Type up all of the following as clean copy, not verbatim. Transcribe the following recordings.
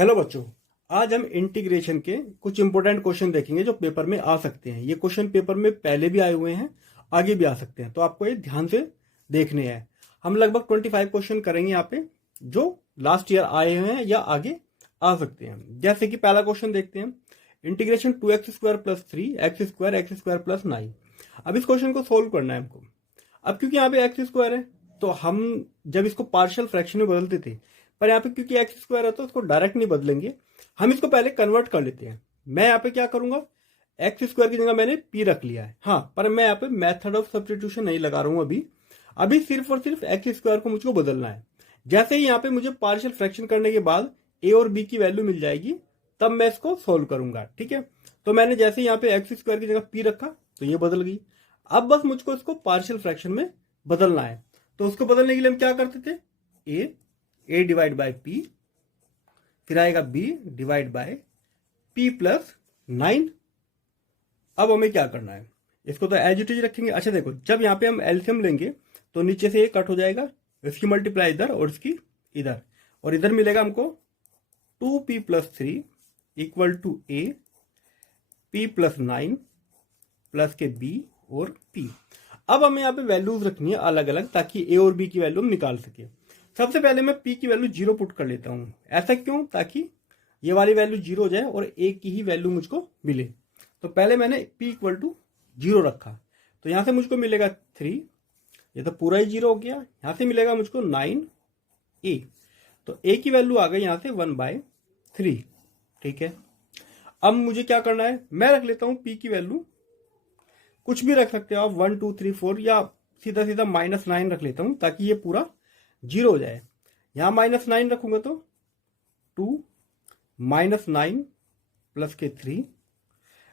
Hello बच्चों, आज हम इंटीग्रेशन के कुछ इंपॉर्टेंट क्वेश्चन देखेंगे जो पेपर में आ सकते हैं। ये क्वेश्चन पेपर में पहले भी आए हुए हैं, आगे भी आ सकते हैं, तो आपको ये ध्यान से देखने हैं। हम लगभग 25 क्वेश्चन करेंगे यहाँ पे जो लास्ट ईयर आए हुए हैं या आगे आ सकते हैं। जैसे कि पहला क्वेश्चन देखते हैं, इंटीग्रेशन 2x² + 3 x² + 9। अब इस क्वेश्चन को सोल्व करना है हमको। अब क्योंकि यहाँ पे x² है तो हम जब इसको पार्शियल फ्रैक्शन में बदलते थे, पर यहाँ पे क्योंकि x² है तो उसको डायरेक्ट नहीं बदलेंगे, हम इसको पहले कन्वर्ट कर लेते हैं। मैं यहाँ पे क्या करूंगा, x² की जगह मैंने p रख लिया है। हाँ, पर मैं यहाँ पे मेथड ऑफ सब्स्टिट्यूशन नहीं लगा रहा हूँ अभी अभी सिर्फ और सिर्फ x² को मुझको बदलना है। जैसे ही यहाँ पे मुझे पार्शियल फ्रैक्शन करने के बाद a और b की वैल्यू मिल जाएगी, तब मैं इसको सोल्व करूंगा। ठीक है, तो मैंने जैसे यहाँ पे x² की जगह p रखा तो ये बदल गई। अब बस मुझको इसको पार्शियल फ्रैक्शन में बदलना है। तो उसको बदलने के लिए हम क्या करते थे, a डिवाइड बाय p, फिर आएगा b डिवाइड बाय p + 9। अब हमें क्या करना है, इसको तो एज इट इज रखेंगे। अच्छा देखो, जब यहाँ पे हम एलसीएम लेंगे तो नीचे से ये कट हो जाएगा, इसकी मल्टीप्लाई इधर और इसकी इधर, और इधर मिलेगा हमको 2p + 3 = a p + 9 प्लस के b और p। अब हमें यहाँ पे वैल्यूज रखनी है अलग अलग, ताकि a और b की वैल्यू हम निकाल सके। सबसे पहले मैं p की वैल्यू 0 पुट कर लेता हूं। ऐसा क्यों, ताकि ये वाली वैल्यू 0 हो जाए और a की ही वैल्यू मुझको मिले। तो पहले मैंने p = 0 रखा, तो यहां से मुझको मिलेगा 3, ये तो पूरा ही 0 हो गया। यहां से मिलेगा मुझको 9a, तो a की वैल्यू आ गई यहां से 1/3। ठीक है, अब मुझे क्या करना है, मैं रख लेता हूं p की वैल्यू, कुछ भी रख सकते हो आप, 1 2 3 4, या सीधा सीधा -9 रख लेता हूं ताकि ये पूरा 0 हो जाए। यहां -9 रखूंगा तो 2 -9 प्लस के 3,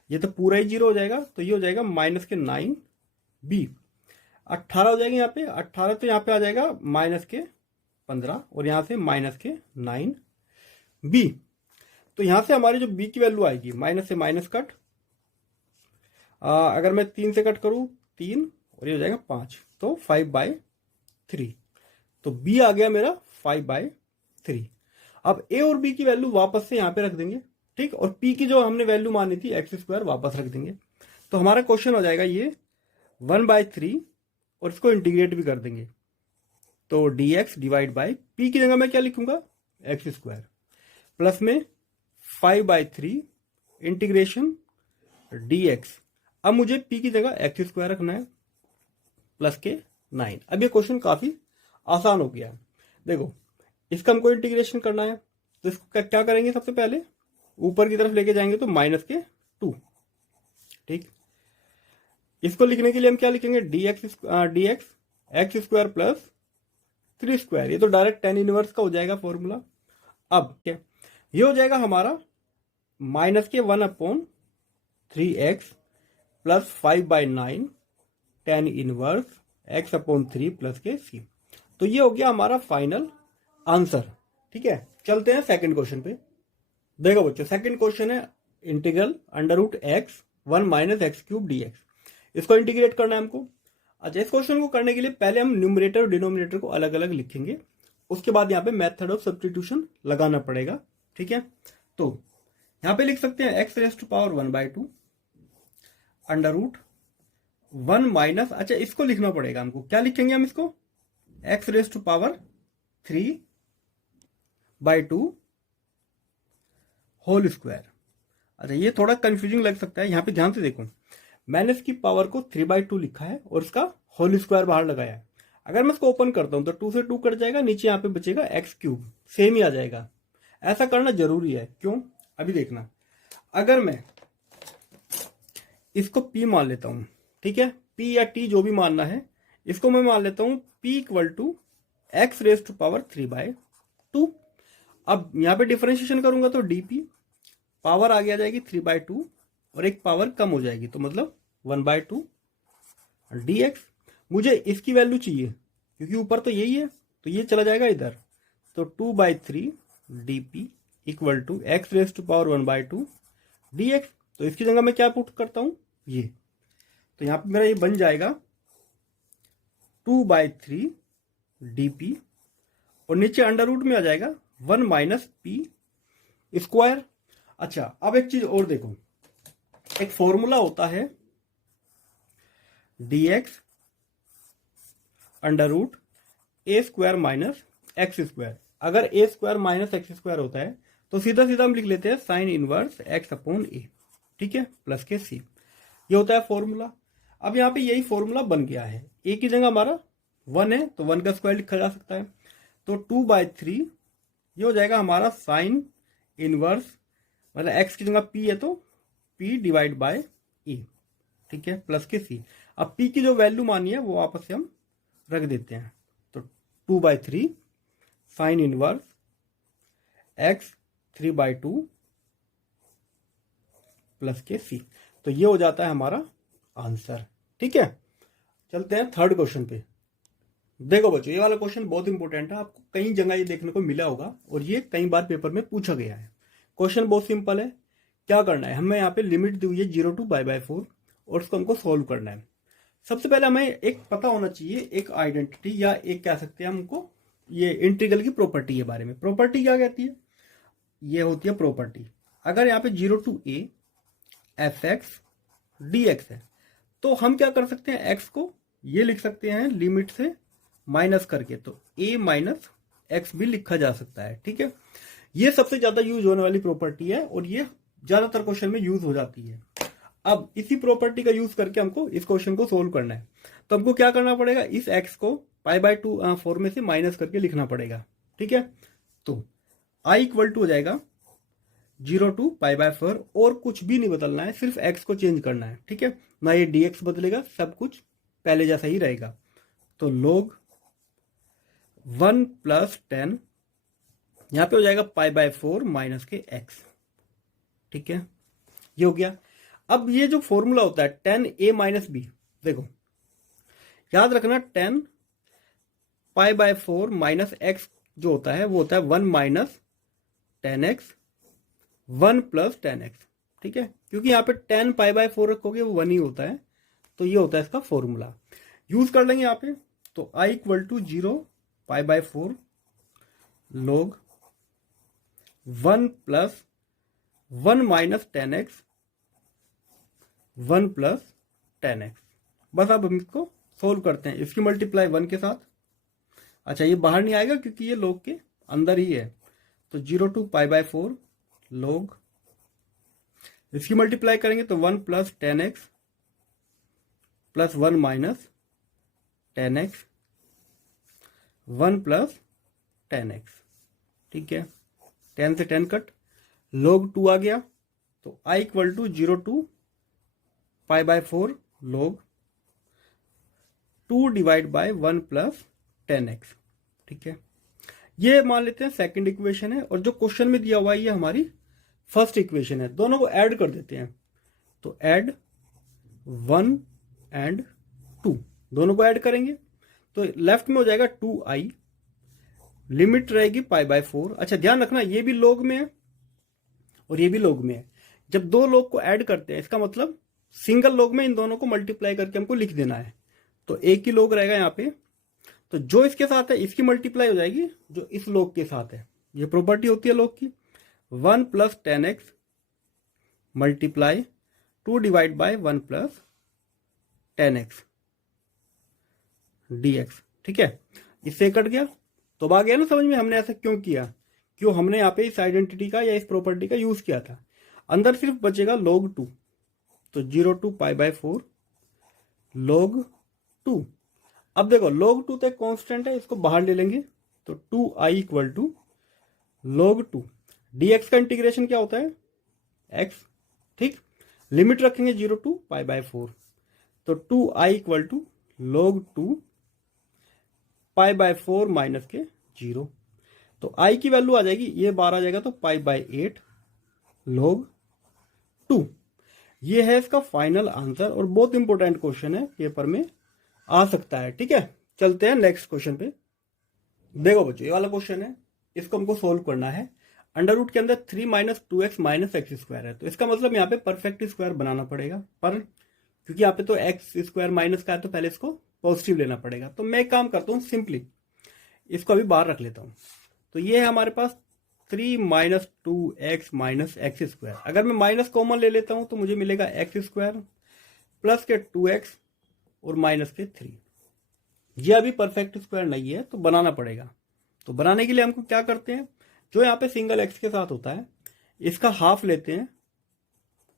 ये तो पूरा ही 0 हो जाएगा, तो ये हो जाएगा -9b। 18 हो जाएगा यहाँ पे, 18 तो यहाँ पे आ जाएगा -15, और यहाँ से -9b। तो यहां से हमारी जो b की वैल्यू आएगी, माइनस से माइनस कट, अगर मैं 3 से कट करूं 3, और ये हो जाएगा 5, तो 5/3। तो b आ गया मेरा 5/3। अब a और b की वैल्यू वापस से यहां पे रख देंगे। ठीक, और p की जो हमने वैल्यू मानी थी x² वापस रख देंगे। तो हमारा क्वेश्चन हो जाएगा ये 1/3, और इसको इंटीग्रेट भी कर देंगे। तो dx डिवाइड बाय p की जगह मैं क्या लिखूंगा, x² प्लस में 5/3 इंटीग्रेशन dx। अब मुझे p की जगह x² रखना है प्लस के 9। अब ये क्वेश्चन काफी आसान हो गया है। देखो, इसका हमको इंटीग्रेशन करना है, तो इसको क्या करेंगे, सबसे पहले ऊपर की तरफ लेके जाएंगे तो -2। ठीक, इसको लिखने के लिए हम क्या लिखेंगे, dx x² प्लस 3²। ये तो डायरेक्ट tan इनवर्स का हो जाएगा फॉर्मूला। अब क्या, ये हो जाएगा हमारा -1/3x plus 5/9 tan inverse x/3 plus के c। तो ये हो गया हमारा फाइनल आंसर। ठीक है, चलते हैं सेकंड क्वेश्चन पे। देखो बच्चों, सेकंड क्वेश्चन है इंटीग्रल √x 1 - x³ dx। इसको इंटीग्रेट करना है हमको। अच्छा, इस क्वेश्चन को करने के लिए पहले हम न्यूमरेटर और डिनोमिनेटर को अलग अलग लिखेंगे, उसके बाद यहाँ पे मेथड ऑफ सब्स्टिट्यूशन लगाना पड़ेगा। ठीक है, तो यहाँ पे लिख सकते हैं x⁻1/2 √1 माइनस, अच्छा इसको लिखना पड़ेगा हमको, क्या लिखेंगे हम इसको, x⁻3/2 होल स्क्वायर। अच्छा, ये थोड़ा कंफ्यूजिंग लग सकता है। यहाँ पे ध्यान से देखो, मैंने इसकी पावर को 3/2 लिखा है और इसका होल स्क्वायर बाहर लगाया है। अगर मैं इसको ओपन करता हूं तो 2 से 2 कट जाएगा, नीचे यहाँ पे बचेगा x³, सेम ही आ जाएगा। ऐसा करना जरूरी है, क्यों, अभी देखना। अगर मैं इसको p मान लेता हूं, ठीक है, p या t जो भी मानना है, इसको मैं मान लेता हूं p = x⁻3/2। अब यहां पे डिफरेंशिएशन करूंगा तो dp, पावर आगे आ जाएगी 3/2 और एक पावर कम हो जाएगी, तो मतलब 1/2 dx। मुझे इसकी वैल्यू चाहिए क्योंकि ऊपर तो यही है, तो ये चला जाएगा इधर, तो 2/3 dp = x⁻1/2 dx। तो इसकी जगह मैं क्या पुट करता हूं, ये, तो यहां पे मेरा ये बन जाएगा 2/3 dp, और नीचे अंडर रूट में आ जाएगा 1 - p स्क्वायर। अच्छा, अब एक चीज और देखो, एक फॉर्मूला होता है dx under root a square minus x square. अगर ए स्क्वायर माइनस एक्स स्क्वायर होता है तो सीधा सीधा हम लिख लेते हैं साइन इनवर्स एक्स अपॉन ए, ठीक है, प्लस के सी। ये होता है फॉर्मूला। अब यहाँ पे यही फॉर्मूला बन गया है, ए की जगह हमारा 1 है तो 1 का स्क्वायर लिखा जा सकता है, तो 2/3 ये हो जाएगा हमारा साइन इनवर्स, मतलब एक्स की जगह पी है तो पी डिवाइड बाय ई, ठीक है, प्लस के सी। अब पी की जो वैल्यू मानी है वो वापस से हम रख देते हैं, तो 2/3 साइन इनवर्स एक्स 3/2 प्लस के सी। तो ये हो जाता है हमारा आंसर, ठीक है। चलते हैं थर्ड क्वेश्चन पे। देखो बच्चों, ये वाला क्वेश्चन बहुत इंपॉर्टेंट है, आपको कई जगह ये देखने को मिला होगा और ये कई बार पेपर में पूछा गया है। क्वेश्चन बहुत सिंपल है। क्या करना है, हमें यहाँ पे लिमिट दी हुई है 0 to π/4 और उसको हमको सॉल्व करना है। सबसे पहले हमें एक पता होना चाहिए, एक आइडेंटिटी या एक कह सकते हैं हमको, ये इंटीग्रल की प्रॉपर्टी के बारे में। प्रॉपर्टी क्या कहती है, ये होती है प्रॉपर्टी, अगर यहाँ पे 0 to a fx dx है तो हम क्या कर सकते हैं, x को ये लिख सकते हैं लिमिट से माइनस करके, तो a माइनस एक्स भी लिखा जा सकता है, ठीक है। ये सबसे ज्यादा यूज होने वाली प्रॉपर्टी है और ये ज्यादातर क्वेश्चन में यूज हो जाती है। अब इसी प्रॉपर्टी का यूज करके हमको इस क्वेश्चन को सोल्व करना है, तो हमको क्या करना पड़ेगा, इस x को π/4 में से माइनस करके लिखना पड़ेगा, ठीक है। तो i इक्वल टू हो जाएगा 0 to π/4 और कुछ भी नहीं बदलना है, सिर्फ x को चेंज करना है, ठीक है। ना ये dx बदलेगा, सब कुछ पहले जैसा ही रहेगा। तो log 1 + 10 यहां पे हो जाएगा π/4 माइनस के x, ठीक है, ये हो गया। अब ये जो फॉर्मूला होता है 10a - b, देखो याद रखना 10 π/4 माइनस x जो होता है वो होता है 1 - 10x 1 + 10x, ठीक है, क्योंकि यहाँ पे 10 π/4 रखोगे वो 1 ही होता है, तो ये होता है इसका फॉर्मूला। यूज कर लेंगे यहाँ पे, तो i equal to 0 π/4 log 1 + 1 - 10x 1 + 10x। बस अब हम इसको सोल्व करते हैं, इसकी मल्टीप्लाई 1 के साथ। अच्छा, ये बाहर नहीं आएगा क्योंकि ये log के अंदर ही है, तो 0 to π/4 log, इसकी मल्टीप्लाई करेंगे तो 1 + 10x + 1 - 10x 1 + 10x, ठीक है, 10 से 10 कट, log 2 आ गया, तो i equal to 0 to π/4 log 2 divide by 1 + 10x, ठीक है। ये मान लेते हैं सेकंड इक्वेशन है, और जो क्वेश्चन में दिया हुआ है ये हमारी फर्स्ट इक्वेशन है। दोनों को ऐड कर देते हैं, तो ऐड 1 and 2, दोनों को ऐड करेंगे तो लेफ्ट में हो जाएगा 2i, लिमिट रहेगी π/4। अच्छा, ध्यान रखना ये भी log में है और ये भी log में है। जब दो log को ऐड करते हैं इसका मतलब सिंगल log में इन दोनों को मल्टीप्लाई करके हमको लिख देना है, तो एक ही log रहेगा यहाँ पे, तो जो इसके साथ है इसकी मल्टीप्लाई हो जाएगी जो इस log के साथ है। ये प्रॉपर्टी होती है log की। 1 + 10x multiply 2 divide by 1 + 10x dx, ठीक है, इससे कट गया। तो अब आ गया ना समझ में हमने ऐसा क्यों किया, क्यों हमने यहाँ पे इस आइडेंटिटी का या इस प्रॉपर्टी का यूज किया था। अंदर सिर्फ बचेगा log 2, तो 0 to π/4 log 2। अब देखो log 2 तो एक कांस्टेंट है, इसको बाहर ले लेंगे, तो 2i equal to log 2 dx का इंटीग्रेशन क्या होता है x, ठीक, लिमिट रखेंगे 0 to π/4, तो 2i equal to log 2 π/4 minus के 0, तो i की वैल्यू आ जाएगी, ये 12 आ जाएगा तो π/8 log 2। ये है इसका फाइनल आंसर और बहुत इंपॉर्टेंट क्वेश्चन है, पेपर में आ सकता है, ठीक है। चलते हैं नेक्स्ट क्वेश्चन पे। देखो बच्चों, ये वाला क्वेश्चन है, इसको हमको सोल्व करना है। अंडर रूट के अंदर 3 - 2x - x² है, तो इसका मतलब यहाँ पे परफेक्ट स्क्वायर बनाना पड़ेगा, पर क्योंकि यहाँ पे तो x² माइनस का है तो पहले इसको पॉजिटिव लेना पड़ेगा। तो मैं एक काम करता हूँ, सिंपली इसको अभी बाहर रख लेता हूँ। तो ये है हमारे पास 3 minus 2x minus x square. अगर मैं माइनस कॉमन ले लेता हूं तो मुझे मिलेगा एक्स स्क्वायर प्लस के 2x और माइनस के 3। ये अभी परफेक्ट स्क्वायर नहीं है तो बनाना पड़ेगा। तो बनाने के लिए हमको क्या करते हैं, जो यहाँ पे सिंगल एक्स के साथ होता है इसका हाफ लेते हैं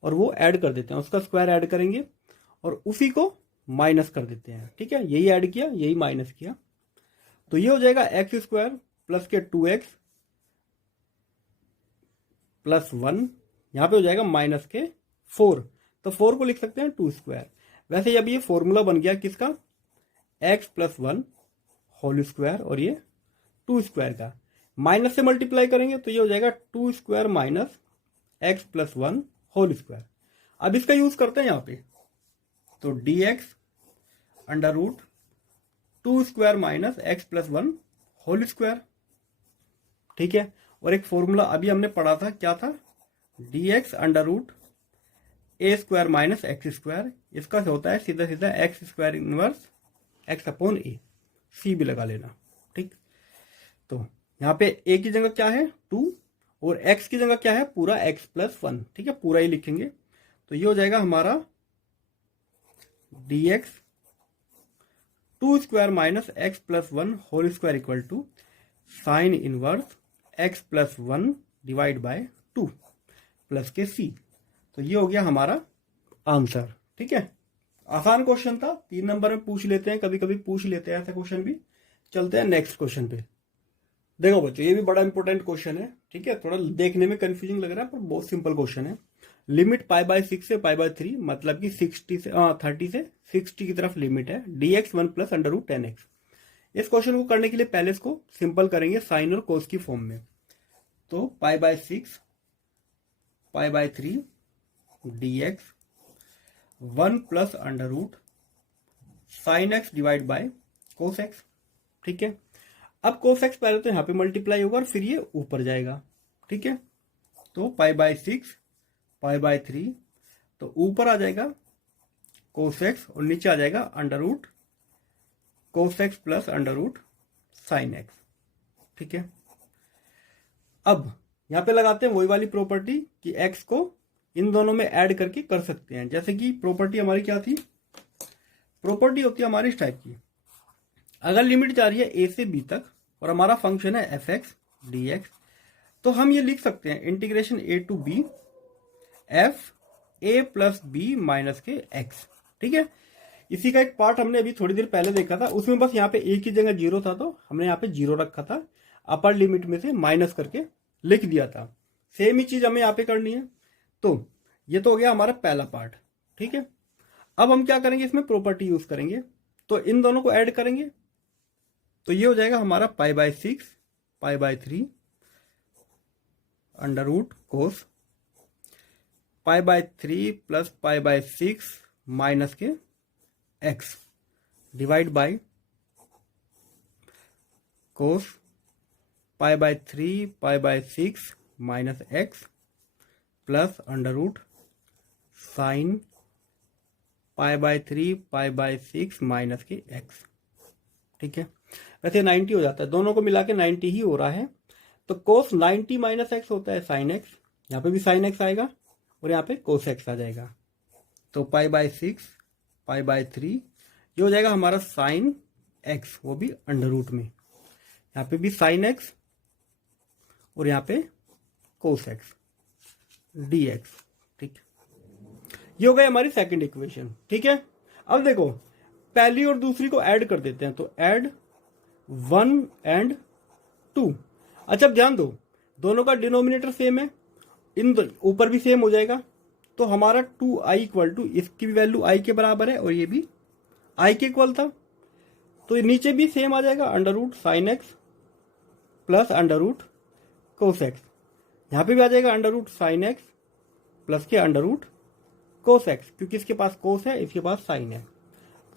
और वो ऐड कर देते हैं, उसका स्क्वायर ऐड करेंगे और उसी को माइनस कर देते हैं। ठीक है, यही ऐड किया यही माइनस किया, तो ये हो जाएगा एक्स स्क्वायर प्लस के 2x प्लस 1, यहां पे हो जाएगा माइनस के 4, तो 4 को लिख सकते हैं 2 स्क्वायर। वैसे अब ये फॉर्मूला बन गया किसका, x प्लस 1 होल स्क्वायर और ये 2 स्क्वायर का। माइनस से मल्टीप्लाई करेंगे तो ये हो जाएगा 2 square minus x plus 1 whole square. अब इसका यूज करते हैं यहाँ पे, तो dx under root 2 square minus x plus 1 whole square. ठीक है, और एक फॉर्मूला अभी हमने पढ़ा था, क्या था, dx under root a square minus x square. इसका होता है सीधा सीधा x square inverse x upon a, C भी लगा लेना। ठीक, तो यहाँ पे ए की जगह क्या है 2 और x की जगह क्या है पूरा x प्लस 1। ठीक है, पूरा ही लिखेंगे, तो ये हो जाएगा हमारा dx 2 square minus x plus 1 whole square equal to sine inverse x plus 1 divide by 2 plus के c। तो ये हो गया हमारा आंसर। ठीक है, आसान क्वेश्चन था, 3 नंबर में पूछ लेते हैं, कभी कभी पूछ लेते हैं ऐसा क्वेश्चन भी। चलते हैं नेक्स्ट क्वेश्चन पे। देखो बच्चों, ये भी बड़ा इंपॉर्टेंट क्वेश्चन है। ठीक है, थोड़ा देखने में कंफ्यूजिंग लग रहा है पर बहुत सिंपल क्वेश्चन है। लिमिट π/6 से π/3, मतलब कि 30 से 60 की तरफ लिमिट है, dx 1 plus under root 10x। इस क्वेश्चन को करने के लिए पहले इसको सिंपल करेंगे साइन और कोस की फॉर्म में। तो π/6 π/3 dx 1 plus under root sine x divide by cos x. ठीक है, अब कोस एक्स पहले तो यहाँ पे मल्टीप्लाई होगा और फिर ये ऊपर जाएगा। ठीक है, तो π/6 π/3, तो ऊपर आ जाएगा कोस एक्स और नीचे आ जाएगा under root cos x plus under root sine x. ठीक है, अब यहाँ पे लगाते हैं वही वाली प्रॉपर्टी कि एक्स को इन दोनों में ऐड करके कर सकते हैं। जैसे कि प्रॉपर्टी हमारी क्या थी, प्रॉपर्टी होती है हमारी इस टाइप की, अगर लिमिट जा रही है a से b तक और हमारा फंक्शन है fx dx, तो हम ये लिख सकते हैं integration a to b f a plus b minus के x। ठीक है, इसी का एक पार्ट हमने अभी थोड़ी देर पहले देखा था, उसमें बस यहाँ पे a की जगह 0 था तो हमने यहाँ पे 0 रखा था, अपर लिमिट में से माइनस करके लिख दिया था। सेम ही चीज हमें यहाँ पे करनी है। तो ये तो हो गया हमारा पहला पार्ट। ठीक है, अब हम क्या करेंगे, इसमें प्रॉपर्टी यूज करेंगे, तो इन दोनों को ऐड करेंगे, तो ये हो जाएगा हमारा π/6 π/3 under root cos π/3 plus π/6 minus के x divide by cos π/3 π/6 minus x plus under root sine π/3 π/6 minus के x। ठीक है, वैसे 90 हो जाता है, दोनों को मिला के 90 ही हो रहा है। तो कोस 90 माइनस एक्स होता है साइन एक्स, यहाँ पे भी साइन एक्स आएगा और यहाँ पे कोस एक्स आ जाएगा। तो π/6 π/3 ये हो जाएगा हमारा साइन एक्स, वो भी अंडर रूट में, यहाँ पे भी साइन एक्स और यहाँ पे कोस एक्स dx। ठीक, ये हो गई हमारी सेकंड इक्वेशन। ठीक है, अब देखो पहली और दूसरी को ऐड कर देते हैं, तो ऐड 1 एंड 2। अच्छा अब ध्यान दो, दोनों का डिनोमिनेटर सेम है, इन ऊपर भी सेम हो जाएगा, तो हमारा 2i इक्वल टू, इसकी भी वैल्यू i के बराबर है और ये भी i के इक्वल था, तो नीचे भी सेम आ जाएगा under root sine x plus under root cos x. यहाँ पे भी आ जाएगा under root sine x plus के अंडर रूट कोस एक्स, क्योंकि इसके पास कोस है इसके पास साइन है,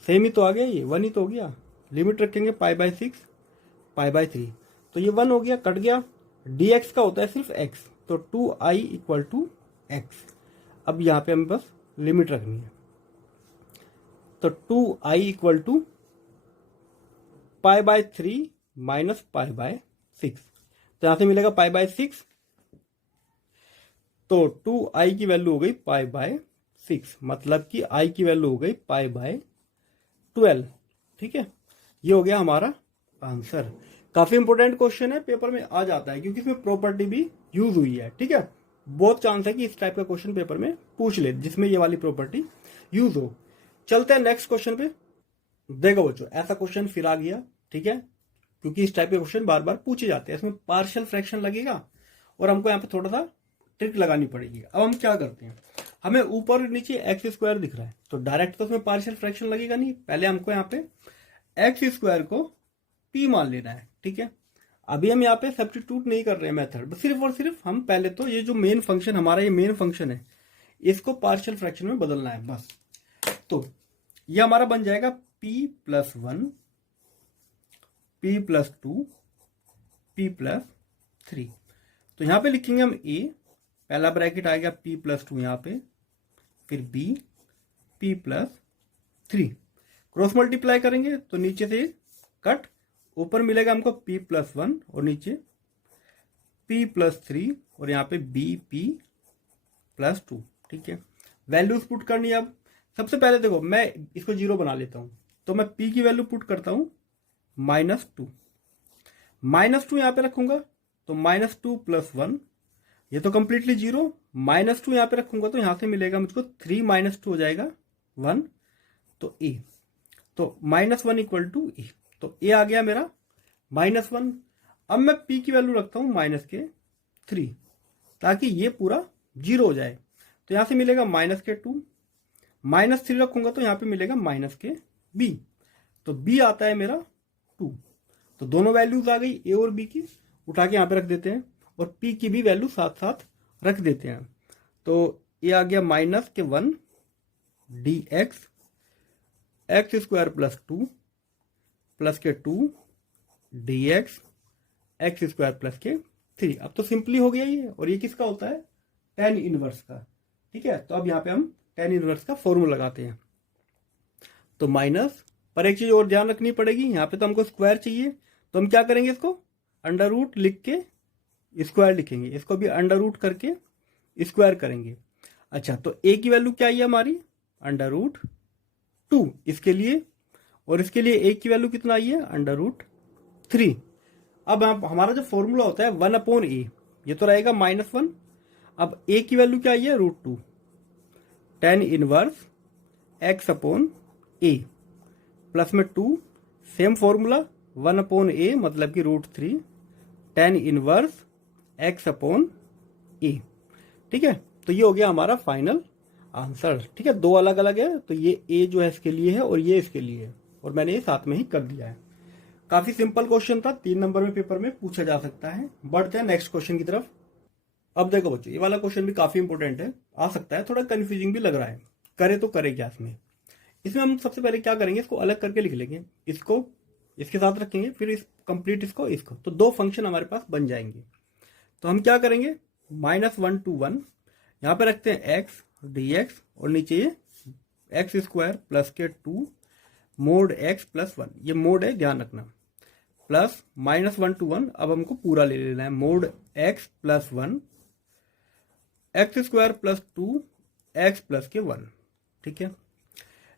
सेम ही तो आ गया, ये 1 ही तो हो गया। लिमिट रखेंगे π/6 π/3, तो ये 1 हो गया, कट गया। dx का होता है सिर्फ x, तो 2i इक्वल टू x। अब यहाँ पे हमें बस लिमिट रखनी है, तो 2i इक्वल टू π/3 माइनस π/6, तो यहां से मिलेगा पाई बाय 6, तो 2i की वैल्यू हो गई पाई बाय 6, मतलब कि i की वैल्यू हो गई पाई बाय 12। ठीक है, ये हो गया हमारा आंसर। काफी इंपोर्टेंट क्वेश्चन है, पेपर में आ जाता है क्योंकि इसमें प्रॉपर्टी भी यूज हुई है। ठीक है, बहुत चांस है कि इस टाइप का क्वेश्चन पेपर में पूछ ले जिसमें ये वाली प्रॉपर्टी यूज हो। चलते हैं नेक्स्ट क्वेश्चन पे। देखो बच्चों, ऐसा क्वेश्चन फिर आ गया। ठीक है, क्योंकि इस टाइप के क्वेश्चन बार बार पूछे जाते हैं, इसमें पार्शियल फ्रैक्शन लगेगा और हमको यहाँ पे थोड़ा सा ट्रिक लगानी पड़ेगी। अब हम क्या करते हैं, हमें ऊपर और नीचे एक्स स्क्वायर दिख रहा है, तो डायरेक्ट तो उसमें पार्शियल फ्रैक्शन लगेगा नहीं, पहले हमको यहाँ पे एक्स स्क्वायर को पी मान लेना है। ठीक है, अभी हम यहाँ पे सब्स्टिट्यूट नहीं कर रहे हैं मेथड, सिर्फ और सिर्फ हम पहले तो ये जो मेन फंक्शन हमारा, ये मेन फंक्शन है, इसको पार्शियल फ्रैक्शन में बदलना है बस। तो ये हमारा बन जाएगा p plus 1, p plus 2, p plus 3। तो यहां पे लिखेंगे हम a, पहला ब्रैकेट आएगा p प्लस 2 यहां पे, फिर b, p plus 3, cross multiply करेंगे तो नीचे से कट, ऊपर मिलेगा हमको p प्लस 1 और नीचे p प्लस 3 और यहाँ पे bp प्लस 2। ठीक है, वैल्यूज पुट करनी है। अब सबसे पहले देखो, मैं इसको 0 बना लेता हूं, तो मैं p की वैल्यू पुट करता हूं -2, -2 यहां पे रखूंगा तो -2 प्लस 1, ये तो कंप्लीटली 0, -2 यहां पे रखूंगा तो यहां से मिलेगा मुझको 3 -2 हो जाएगा 1, तो a, तो -1 इक्वल टू ए, तो a आ गया मेरा -1। अब मैं p की वैल्यू रखता हूं -3, ताकि ये पूरा 0 हो जाए, तो यहां से मिलेगा -2, -3 रखूंगा तो यहां पे मिलेगा -b, तो b आता है मेरा 2। तो दोनों वैल्यूज आ गई a और b की, उठा के यहां पे रख देते हैं और p की भी वैल्यू साथ साथ रख देते हैं। तो ये आ गया -1 dx x square plus 2 plus के 2 dx एक्स स्क्वायर प्लस के 3। अब तो सिंपली हो गया ये, और ये किसका होता है, tan इनवर्स का। ठीक है, तो अब यहाँ पे हम tan इनवर्स का फॉर्मूला लगाते हैं, तो माइनस, पर एक चीज और ध्यान रखनी पड़ेगी, यहाँ पे तो हमको स्क्वायर चाहिए, तो हम क्या करेंगे, इसको अंडर रूट लिख के स्क्वायर लिखेंगे, इसको भी अंडर रूट करके स्क्वायर करेंगे। अच्छा, तो a की वैल्यू क्या है हमारी, √2 इसके लिए, और इसके लिए a की वैल्यू कितना आई है, √3। अब हमारा जो फॉर्मूला होता है 1/a, ये तो रहेगा -1। अब a की वैल्यू क्या आई है, √2, tan इनवर्स x/a प्लस में 2, सेम फॉर्मूला 1/a मतलब कि √3 tan इनवर्स x/a। ठीक है, तो ये हो गया हमारा फाइनल आंसर। ठीक है, दो अलग अलग है, तो ये a जो है इसके लिए है और ये इसके लिए है, और मैंने ये साथ में ही कर दिया है। काफी सिंपल क्वेश्चन था, 3 नंबर में पेपर में पूछा जा सकता है। बढ़ते हैं नेक्स्ट क्वेश्चन की तरफ। अब देखो बच्चों, ये वाला क्वेश्चन भी काफी इंपॉर्टेंट है, आ सकता है थोड़ा कंफ्यूजिंग भी लग रहा है, करे तो करे क्या इसमें हम सबसे पहले क्या करेंगे, इसको अलग करके लिख लेंगे, इसको इसके साथ रखेंगे, फिर इस कंप्लीट इसको, तो दो फंक्शन हमारे पास बन जाएंगे। तो हम क्या करेंगे, -1 to 1 यहाँ पे रखते हैं x dx, और नीचे ये एक्स स्क्वायर प्लस के 2 मोड x प्लस 1, ये मोड है ध्यान रखना, प्लस -1 to 1, अब हमको पूरा ले लेना है, mode x plus 1 x square plus 2 x plus के 1। ठीक है,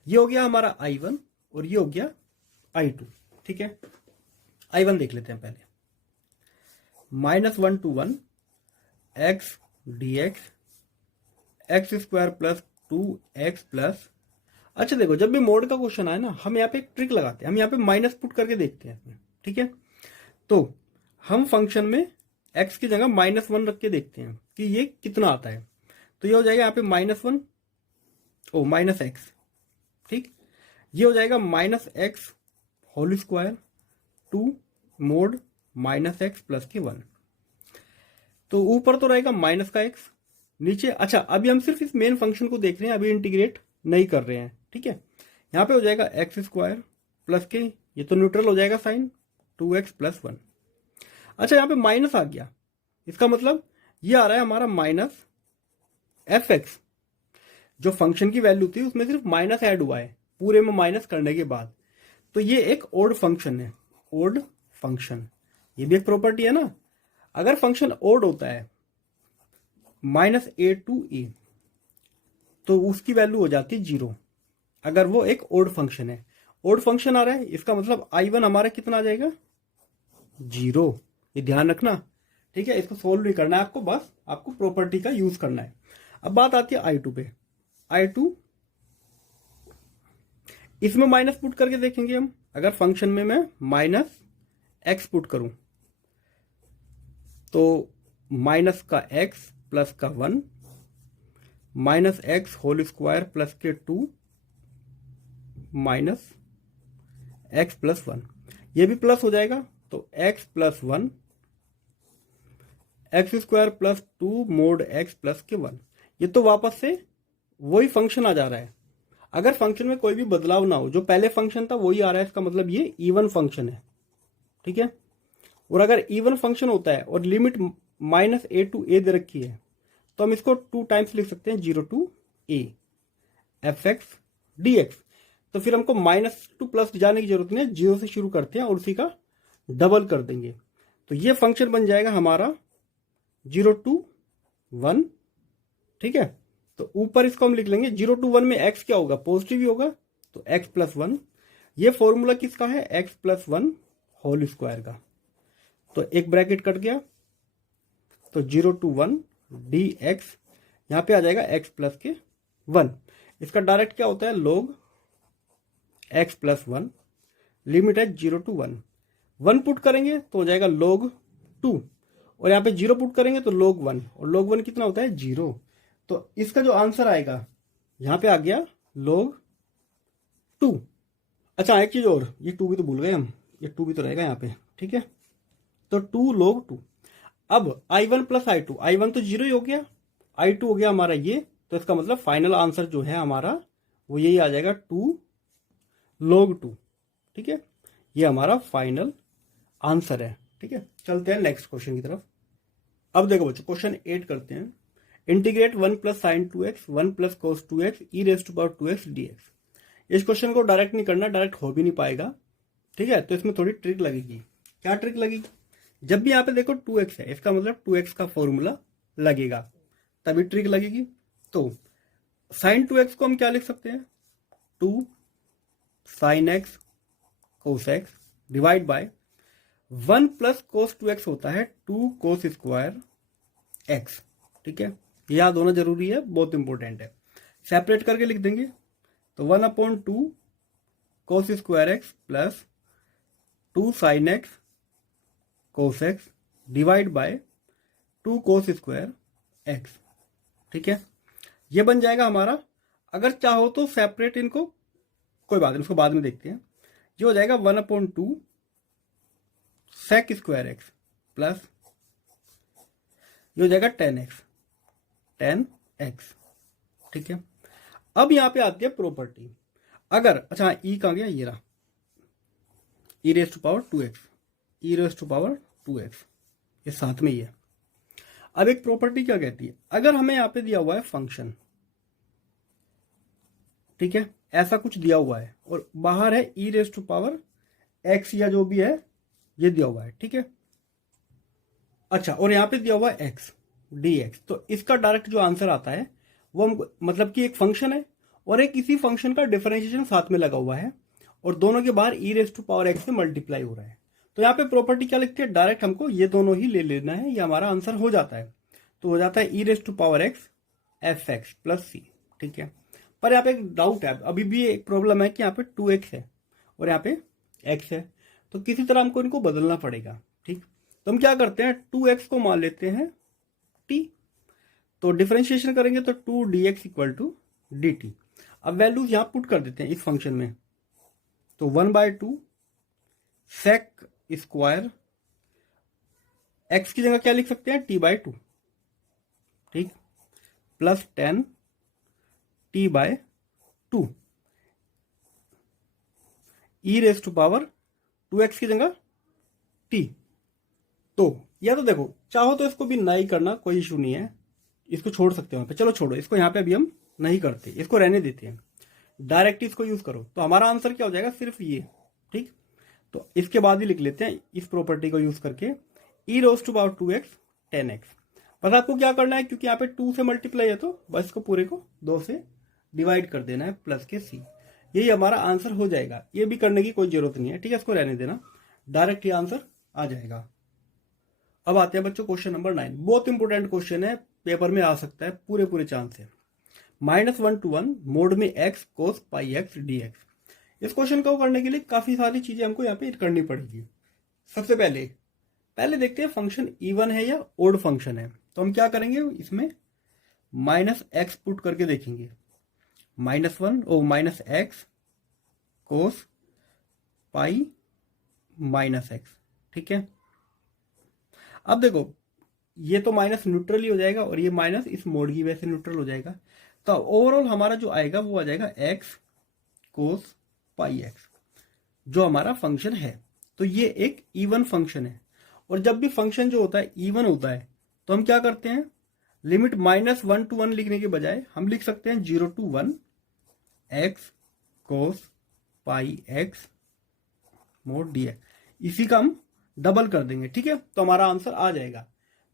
ये हो गया हमारा I1 और ये हो गया I2। ठीक है, I1 देख लेते हैं पहले, -1 to 1 x dx x square plus 2x plus, अच्छा देखो, जब भी मोड का क्वेश्चन आए ना, हम यहाँ पे एक ट्रिक लगाते हैं, हम यहाँ पे माइनस पुट करके देखते हैं इसमें। ठीक है, तो हम फंक्शन में x की जगह -1 रख के देखते हैं कि ये कितना आता है, तो ये हो जाएगा यहाँ पे -1 -x। ठीक, ये हो जाएगा -x whole square 2 mod -x plus के 1, तो ऊपर तो रहेगा माइनस का x, नीचे, अच्छा अभी हम सिर्फ इस मेन फंक्शन को देख रहे हैं, अभी इंटीग्रेट नहीं कर रहे हैं। ठीक है, यहाँ पे हो जाएगा एक्स स्क्वायर प्लस के, ये तो न्यूट्रल हो जाएगा साइन, 2x प्लस 1। अच्छा, यहाँ पे माइनस आ गया, इसका मतलब ये आ रहा है हमारा -fx, जो फंक्शन की वैल्यू थी उसमें सिर्फ माइनस ऐड हुआ है पूरे में माइनस करने के बाद, तो ये एक ओड फंक्शन है, ओड फंक्शन, ये भी एक प्रॉपर्टी है ना। अगर फंक्शन ओड होता है -a to a, तो उसकी वैल्यू हो जाती है 0, अगर वो एक ओड फंक्शन है। ओड फंक्शन आ रहा है, इसका मतलब I1 हमारा कितना आ जाएगा, 0। ये ध्यान रखना, ठीक है। इसको सोल्व नहीं करना है आपको, बस आपको प्रॉपर्टी का यूज करना है। अब बात आती है I2 पे। I2 इसमें माइनस पुट करके देखेंगे हम। अगर फंक्शन में मैं -x पुट करूं तो माइनस का x प्लस का 1 -x होल स्क्वायर प्लस के 2 माइनस x प्लस 1, ये भी प्लस हो जाएगा तो x plus 1 x square plus 2 mod x plus के 1। ये तो वापस से वही फंक्शन आ जा रहा है। अगर फंक्शन में कोई भी बदलाव ना हो, जो पहले फंक्शन था वही आ रहा है, इसका मतलब ये इवन फंक्शन है, ठीक है। और अगर इवन फंक्शन होता है और लिमिट -a to a दे रखी है, तो हम इसको 2 टाइम्स लिख सकते हैं, 0 to a fx dx। तो फिर हमको माइनस टू प्लस जाने की जरूरत नहीं है, 0 से शुरू करते हैं और उसी का डबल कर देंगे। तो ये फंक्शन बन जाएगा हमारा 0 to 1, ठीक है। तो ऊपर इसको हम लिख लेंगे 0 to 1 में x क्या होगा, पॉजिटिव ही होगा, तो x प्लस 1। ये फॉर्मूला किसका है, x प्लस 1 होल स्क्वायर का। तो एक ब्रैकेट कट गया, तो 0 to 1 dx, यहां पे आ जाएगा x प्लस के 1। इसका डायरेक्ट क्या होता है, log x प्लस 1, लिमिट है 0 to 1। 1 पुट करेंगे तो हो जाएगा log 2, और यहाँ पे 0 पुट करेंगे तो log 1, और log 1 कितना होता है, 0। तो इसका जो आंसर आएगा यहां पे आ गया log 2। अच्छा एक चीज और, ये 2 भी तो भूल गए हम, ये 2 भी तो रहेगा यहाँ पे, ठीक है। तो 2 log 2। अब I1 प्लस I2, I1 तो 0 ही हो गया, I2 हो गया हमारा ये, तो इसका मतलब फाइनल आंसर जो है हमारा वो यही आ जाएगा 2 log 2, ठीक है। ये हमारा फाइनल आंसर है, ठीक है। चलते हैं नेक्स्ट क्वेश्चन की तरफ। अब देखो बच्चों, क्वेश्चन 8 करते हैं। Integrate 1 plus sign 2x 1 plus cos 2x e⁻²2x dx। इस क्वेश्चन को डायरेक्ट नहीं करना, डायरेक्ट हो भी नहीं पाएगा, ठीक है। तो इसमें थोड़ी ट्रिक लगेगी। क्या ट्रिक लगेगी, जब भी यहाँ पे देखो 2x है, इसका मतलब 2x का फॉर्मूला लगेगा, तभी ट्रिक लगेगी। तो साइन 2x को हम क्या लिख सकते हैं, 2 sine x cos x divide by 1 plus cos 2x होता है 2 कोस स्क्वायर x, ठीक है। याद होना जरूरी है, बहुत इंपॉर्टेंट है। सेपरेट करके लिख देंगे, तो 1/2 cos square x plus 2 sine x cos x divide by 2 cos square x, ठीक है। ये बन जाएगा हमारा। अगर चाहो तो सेपरेट इनको, कोई बात नहीं, उसको बाद में देखते हैं। ये हो जाएगा 1/2 सेक स्क्वायर x प्लस ये हो जाएगा 10x, ठीक है। अब यहां पे आती है प्रॉपर्टी। अगर अच्छा ई कहां गया, ये रहा, e⁻²2x, ये साथ में ही है। अब एक प्रॉपर्टी क्या कहती है, अगर हमें यहां पे दिया हुआ है फंक्शन, ठीक है, ऐसा कुछ दिया हुआ है और बाहर है e⁻x या जो भी है ये दिया हुआ है, ठीक है। अच्छा, और यहां पे दिया हुआ है x dx, तो इसका डायरेक्ट जो आंसर आता है वो मतलब कि एक फंक्शन है और एक इसी फंक्शन का डिफरेंशिएशन साथ में लगा हुआ है और दोनों के बाहर e⁻x से मल्टीप्लाई हो रहा है। तो यहाँ पे प्रॉपर्टी क्या लिखती है, डायरेक्ट हमको ये दोनों ही ले लेना है, ये हमारा आंसर हो जाता है। तो हो जाता है e⁻x fx प्लस c, ठीक है। पर यहाँ पे एक डाउट है, अभी भी एक प्रॉब्लम है कि यहाँ पे 2x है और यहाँ पे x है, तो किसी तरह हमको इनको बदलना पड़ेगा, ठीक। तो हम क्या करते हैं, 2x को मान लेते हैं t, तो डिफरेंशिएशन करेंगे तो 2 dx इक्वल टू dt। अब वैल्यूज यहां पुट कर देते हैं इस फंक्शन में, तो 1/2 सेक स्क्वायर x की जगह क्या लिख सकते हैं, t/2, ठीक, प्लस 10 t/2 e⁻²2x की जगह t। तो या तो देखो, चाहो तो इसको भी नहीं करना, कोई इशू नहीं है, इसको छोड़ सकते हो यहाँ पे। चलो छोड़ो इसको, यहाँ पे अभी हम नहीं करते, इसको रहने देते हैं, डायरेक्ट इसको यूज करो। तो हमारा आंसर क्या हो जाएगा, सिर्फ ये, ठीक। तो इसके बाद ही लिख लेते हैं इस प्रॉपर्टी को यूज करके e rose to power 2x 10x। बस आपको क्या करना है, क्योंकि यहाँ पे 2 से मल्टीप्लाई है तो बस इसको पूरे को 2 से डिवाइड कर देना है प्लस के c। यही हमारा आंसर हो जाएगा। ये भी करने की कोई जरूरत नहीं है, ठीक है, इसको रहने देना, डायरेक्ट ये आंसर आ जाएगा। अब आते हैं बच्चों क्वेश्चन नंबर 9। बहुत इंपॉर्टेंट क्वेश्चन है, पेपर में आ सकता है पूरे पूरे चांस से। -1 to 1 मोड में x cos पाई x dx। इस क्वेश्चन को करने के लिए काफी सारी चीजें हमको यहाँ पे करनी पड़ेगी। सबसे पहले देखते हैं फंक्शन इवन है या ओड फंक्शन है। तो हम क्या करेंगे, इसमें -x पुट करके देखेंगे। -x cos पाई -x, ठीक है। अब देखो ये तो माइनस न्यूट्रल ही हो जाएगा और ये माइनस इस मोड की वजह से न्यूट्रल हो जाएगा। तो ओवरऑल हमारा जो आएगा वो आ जाएगा x cos पाई x, जो हमारा फंक्शन है। तो ये एक इवन फंक्शन है। और जब भी फंक्शन जो होता है इवन होता है तो हम क्या करते हैं, लिमिट -1 to 1 लिखने के बजाय हम लिख सकते हैं 0 to 1 x cos pi x mode dx। इसी का हम डबल कर देंगे, ठीक है, तो हमारा आंसर आ जाएगा।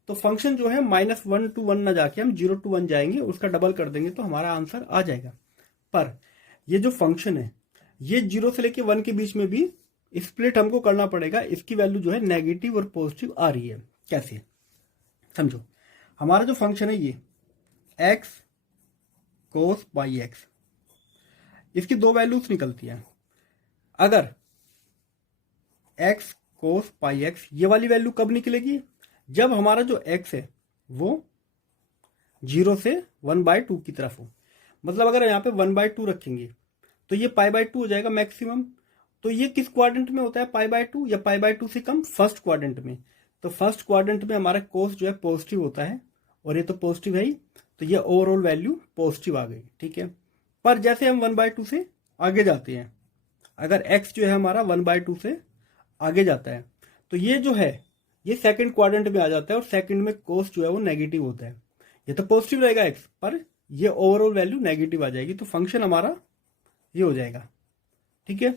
तो फंक्शन जो है -1 to 1 ना जाके हम 0 to 1 जाएंगे, उसका डबल कर देंगे तो हमारा आंसर आ जाएगा। पर ये जो फंक्शन है ये 0 से लेके 1 के बीच में भी स्प्लिट हमको करना पड़ेगा। इसकी वैल्यू जो है नेगेटिव और पॉजिटिव आ रही है। कैसे, समझो। हमारा जो फंक्शन है ये x cos पाई x, इसकी दो वैल्यूज निकलती हैं। अगर x cos पाई x, ये वाली वैल्यू कब निकलेगी, जब हमारा जो x है वो 0 से 1/2 की तरफ हो। मतलब अगर यहाँ पे 1/2 रखेंगे तो ये π/2 हो जाएगा मैक्सिमम। तो ये किस क्वाड्रेंट में होता है, π/2 या π/2 से कम फर्स्ट क्वाड्रेंट में। तो फर्स्ट क्वाड्रेंट में हमारा कोस जो है पॉजिटिव होता है और ये तो पॉजिटिव है ही, तो ये ओवरऑल वैल्यू पॉजिटिव आ गई, ठीक है। पर जैसे हम 1/2 से आगे जाते हैं, अगर x जो है हमारा 1/2 से आगे जाता है तो ये जो है ये सेकंड क्वाड्रेंट में आ जाता है और सेकंड में कोस जो है वो नेगेटिव होता है। ये तो पॉजिटिव रहेगा x, पर ये ओवरऑल वैल्यू नेगेटिव आ जाएगी। तो फंक्शन हमारा ये हो जाएगा, ठीक है।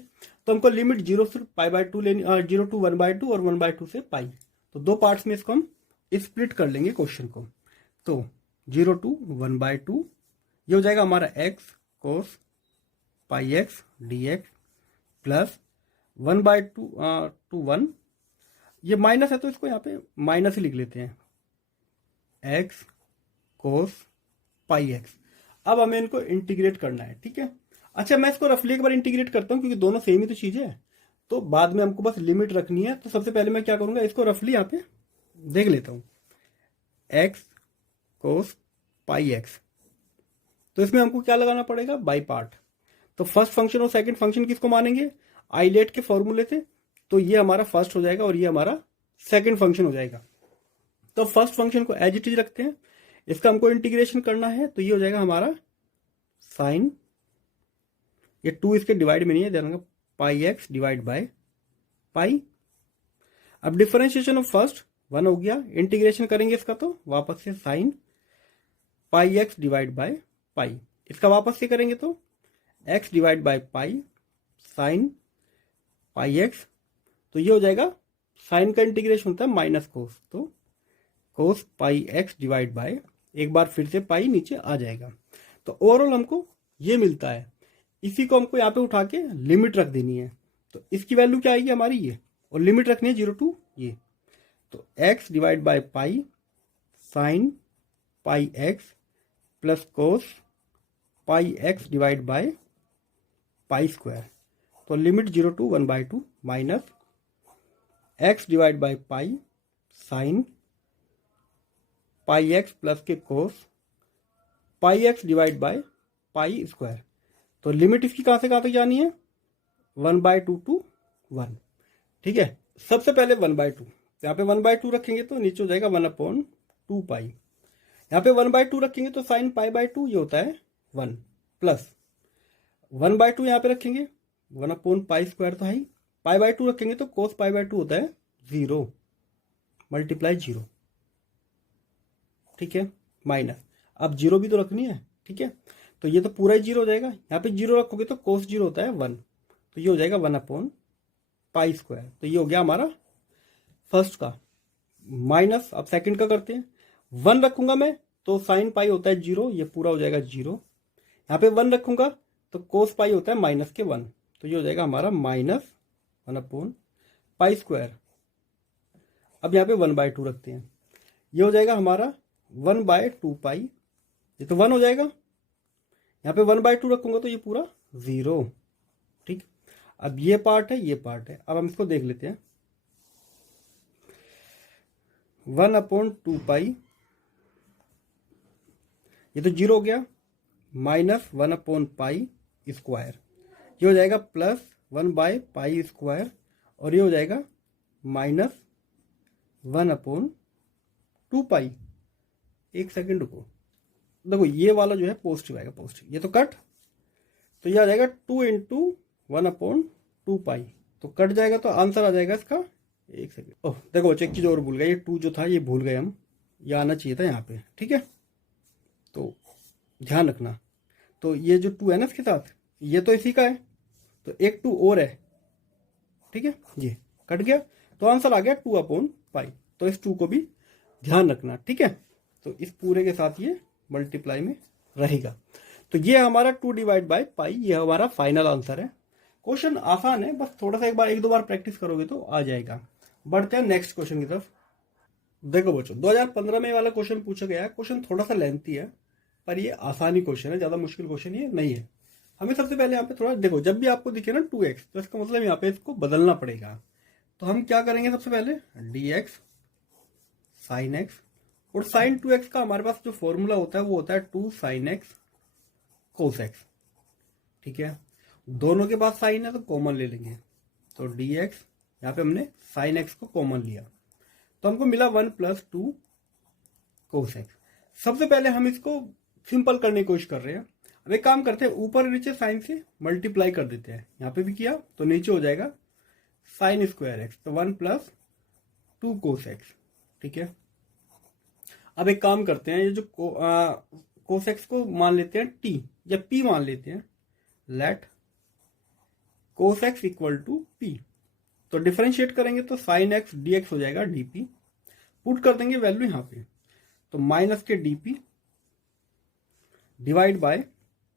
तो हमको लिमिट 0 से π/2 लेनी, 0 to 1/2 और 1/2 से पाई। तो दो पार्ट्स में इसको हम स्प्लिट कर लेंगे क्वेश्चन को। तो 0 to 1/2 ये हो जाएगा हमारा x cos pi x dx plus 1/2 to 1, ये माइनस है तो इसको यहाँ पे माइनस ही लिख लेते हैं, x cos पाई x। अब हमें इनको इंटीग्रेट करना है, ठीक है। अच्छा, मैं इसको रफली एक बार इंटीग्रेट करता हूँ क्योंकि दोनों सेम ही तो चीजें है, तो बाद में हमको बस लिमिट रखनी है। तो सबसे पहले मैं क्या करूंगा, इसको रफली यहाँ पे देख लेता हूँ, x cos पाई x। तो इसमें हमको क्या लगाना पड़ेगा, बाई पार्ट। तो फर्स्ट फंक्शन और सेकंड फंक्शन किसको मानेंगे, आइलेट के फॉर्मूले से। तो ये हमारा फर्स्ट हो जाएगा और ये हमारा सेकंड फंक्शन हो जाएगा। तो फर्स्ट फंक्शन को एज इट इज रखते हैं, इसका हमको इंटीग्रेशन करना है। तो ये हो जाएगा हमारा साइन, ये 2 इसके डिवाइड में नहीं है, देना पाई एक्स डिवाइड बाय पाई। अब डिफरेंशिएशन ऑफ फर्स्ट 1 हो गया, इंटीग्रेशन करेंगे इसका तो वापस से sign pi x divide by पाई। इसका वापस से करेंगे तो x divide by pi sine pi x. तो ये हो जाएगा, साइन का इंटीग्रेशन होता है माइनस कोस, तो कोस पाई एक्स डिवाइड बाय, एक बार फिर से पाई नीचे आ जाएगा। तो ओवरऑल हमको ये मिलता है। इसी को हमको यहाँ पे उठा के लिमिट रख देनी है। तो इसकी वैल्यू क्या आएगी हमारी ये, और लिमिट रखनी है 0 to ये। तो x divide by pi sine pi x plus cos pi x divide by pi square. तो limit 0 to 1/2 minus x divide by pi sine pi x plus k cos pi x divide by pi square. तो limit इसकी कहां से कहां तक जानी है, 1/2 to 1, ठीक है। सबसे पहले 1/2, यहाँ पे 1/2 रखेंगे तो नीचे हो जाएगा 1/2 पाई। यहाँ पे 1/2 रखेंगे तो साइन π/2 ये होता है 1, प्लस 1/2 यहाँ पे रखेंगे 1/पाई स्क्वायर तो है ही, π/2 रखेंगे तो कोस π/2 होता है 0 मल्टीप्लाई 0, ठीक है, माइनस। अब 0 भी तो रखनी है, ठीक है। तो ये तो पूरा ही 0 हो जाएगा, यहाँ पे 0 रखोगे तो कोस 0 होता है 1, तो ये हो जाएगा 1/पाई स्क्वायर। तो ये हो गया हमारा फर्स्ट का। माइनस, अब सेकंड का करते हैं, 1 रखूंगा मैं तो साइन पाई होता है 0, ये पूरा हो जाएगा 0। यहाँ पे 1 रखूंगा तो कोस पाई होता है -1, तो ये हो जाएगा हमारा -1/पाई²। अब यहाँ पे 1/2 रखते हैं, ये हो जाएगा हमारा 1/2 पाई, ये तो 1 हो जाएगा। यहाँ पे 1/2 रखूंगा तो ये पूरा 0। ठीक, अब ये पार्ट है, ये पार्ट है, अब हम इसको देख लेते हैं। 1/2 पाई, ये तो 0 हो गया, -1/पाई², ये हो जाएगा +1/पाई², और ये हो जाएगा -1/2 पाई। एक सेकंड रुको, देखो ये वाला जो है पॉजिटिव आएगा, पॉजिटिव, ये तो कट, तो ये आ जाएगा 2 × 1/2 पाई, तो कट जाएगा, तो आंसर आ जाएगा इसका, एक सेकंड, ओह देखो बच्चे एक चीज और भूल गए, ये 2 जो था ये भूल गए हम, ये आना चाहिए था यहाँ पे, ठीक है, तो ध्यान रखना। तो ये जो 2 है ना इसके साथ, ये तो इसी का है, तो एक 2 और है, ठीक है, ये कट गया, तो आंसर आ गया 2/पाई। तो इस 2 को भी ध्यान रखना, ठीक है, तो इस पूरे के साथ ये मल्टीप्लाई में रहेगा। तो ये हमारा 2/पाई, ये हमारा फाइनल आंसर है। क्वेश्चन आसान है, बस थोड़ा सा एक दो बार प्रैक्टिस करोगे तो आ जाएगा। बढ़ते हैं नेक्स्ट क्वेश्चन की तरफ। देखो बच्चों, 2015 में वाला क्वेश्चन पूछा गया है। क्वेश्चन थोड़ा सा लेंथी है, पर ये आसानी क्वेश्चन है, ज्यादा मुश्किल क्वेश्चन ये नहीं है। हमें सबसे पहले यहाँ पे थोड़ा देखो, जब भी आपको दिखे ना 2x, तो इसका मतलब यहाँ पे इसको बदलना पड़ेगा। तो हम क्या करेंगे, सबसे पहले dx sin x, और sin 2x का हमारे पास जो फॉर्मूला होता है वो होता है 2 sin x cos x, ठीक है। दोनों के पास साइन है तो कॉमन ले लेंगे, तो dx, यहाँ पे हमने sin x को कॉमन लिया, तो हमको मिला 1 + 2 cos x। सबसे पहले हम इसको सिंपल करने की कोशिश कर रहे हैं। अब एक काम करते हैं, ऊपर नीचे साइन से मल्टीप्लाई कर देते हैं, यहाँ पे भी किया तो नीचे हो जाएगा sin² x, तो 1 + 2 cos x, ठीक है। अब एक काम करते हैं, ये जो cos x को मान लेते हैं t या p मान लेते हैं, लेट cos x = p, तो डिफरेंशिएट करेंगे तो sin x dx हो जाएगा dp, पुट कर देंगे वैल्यू यहाँ पे, तो माइनस के dp डिवाइड बाय,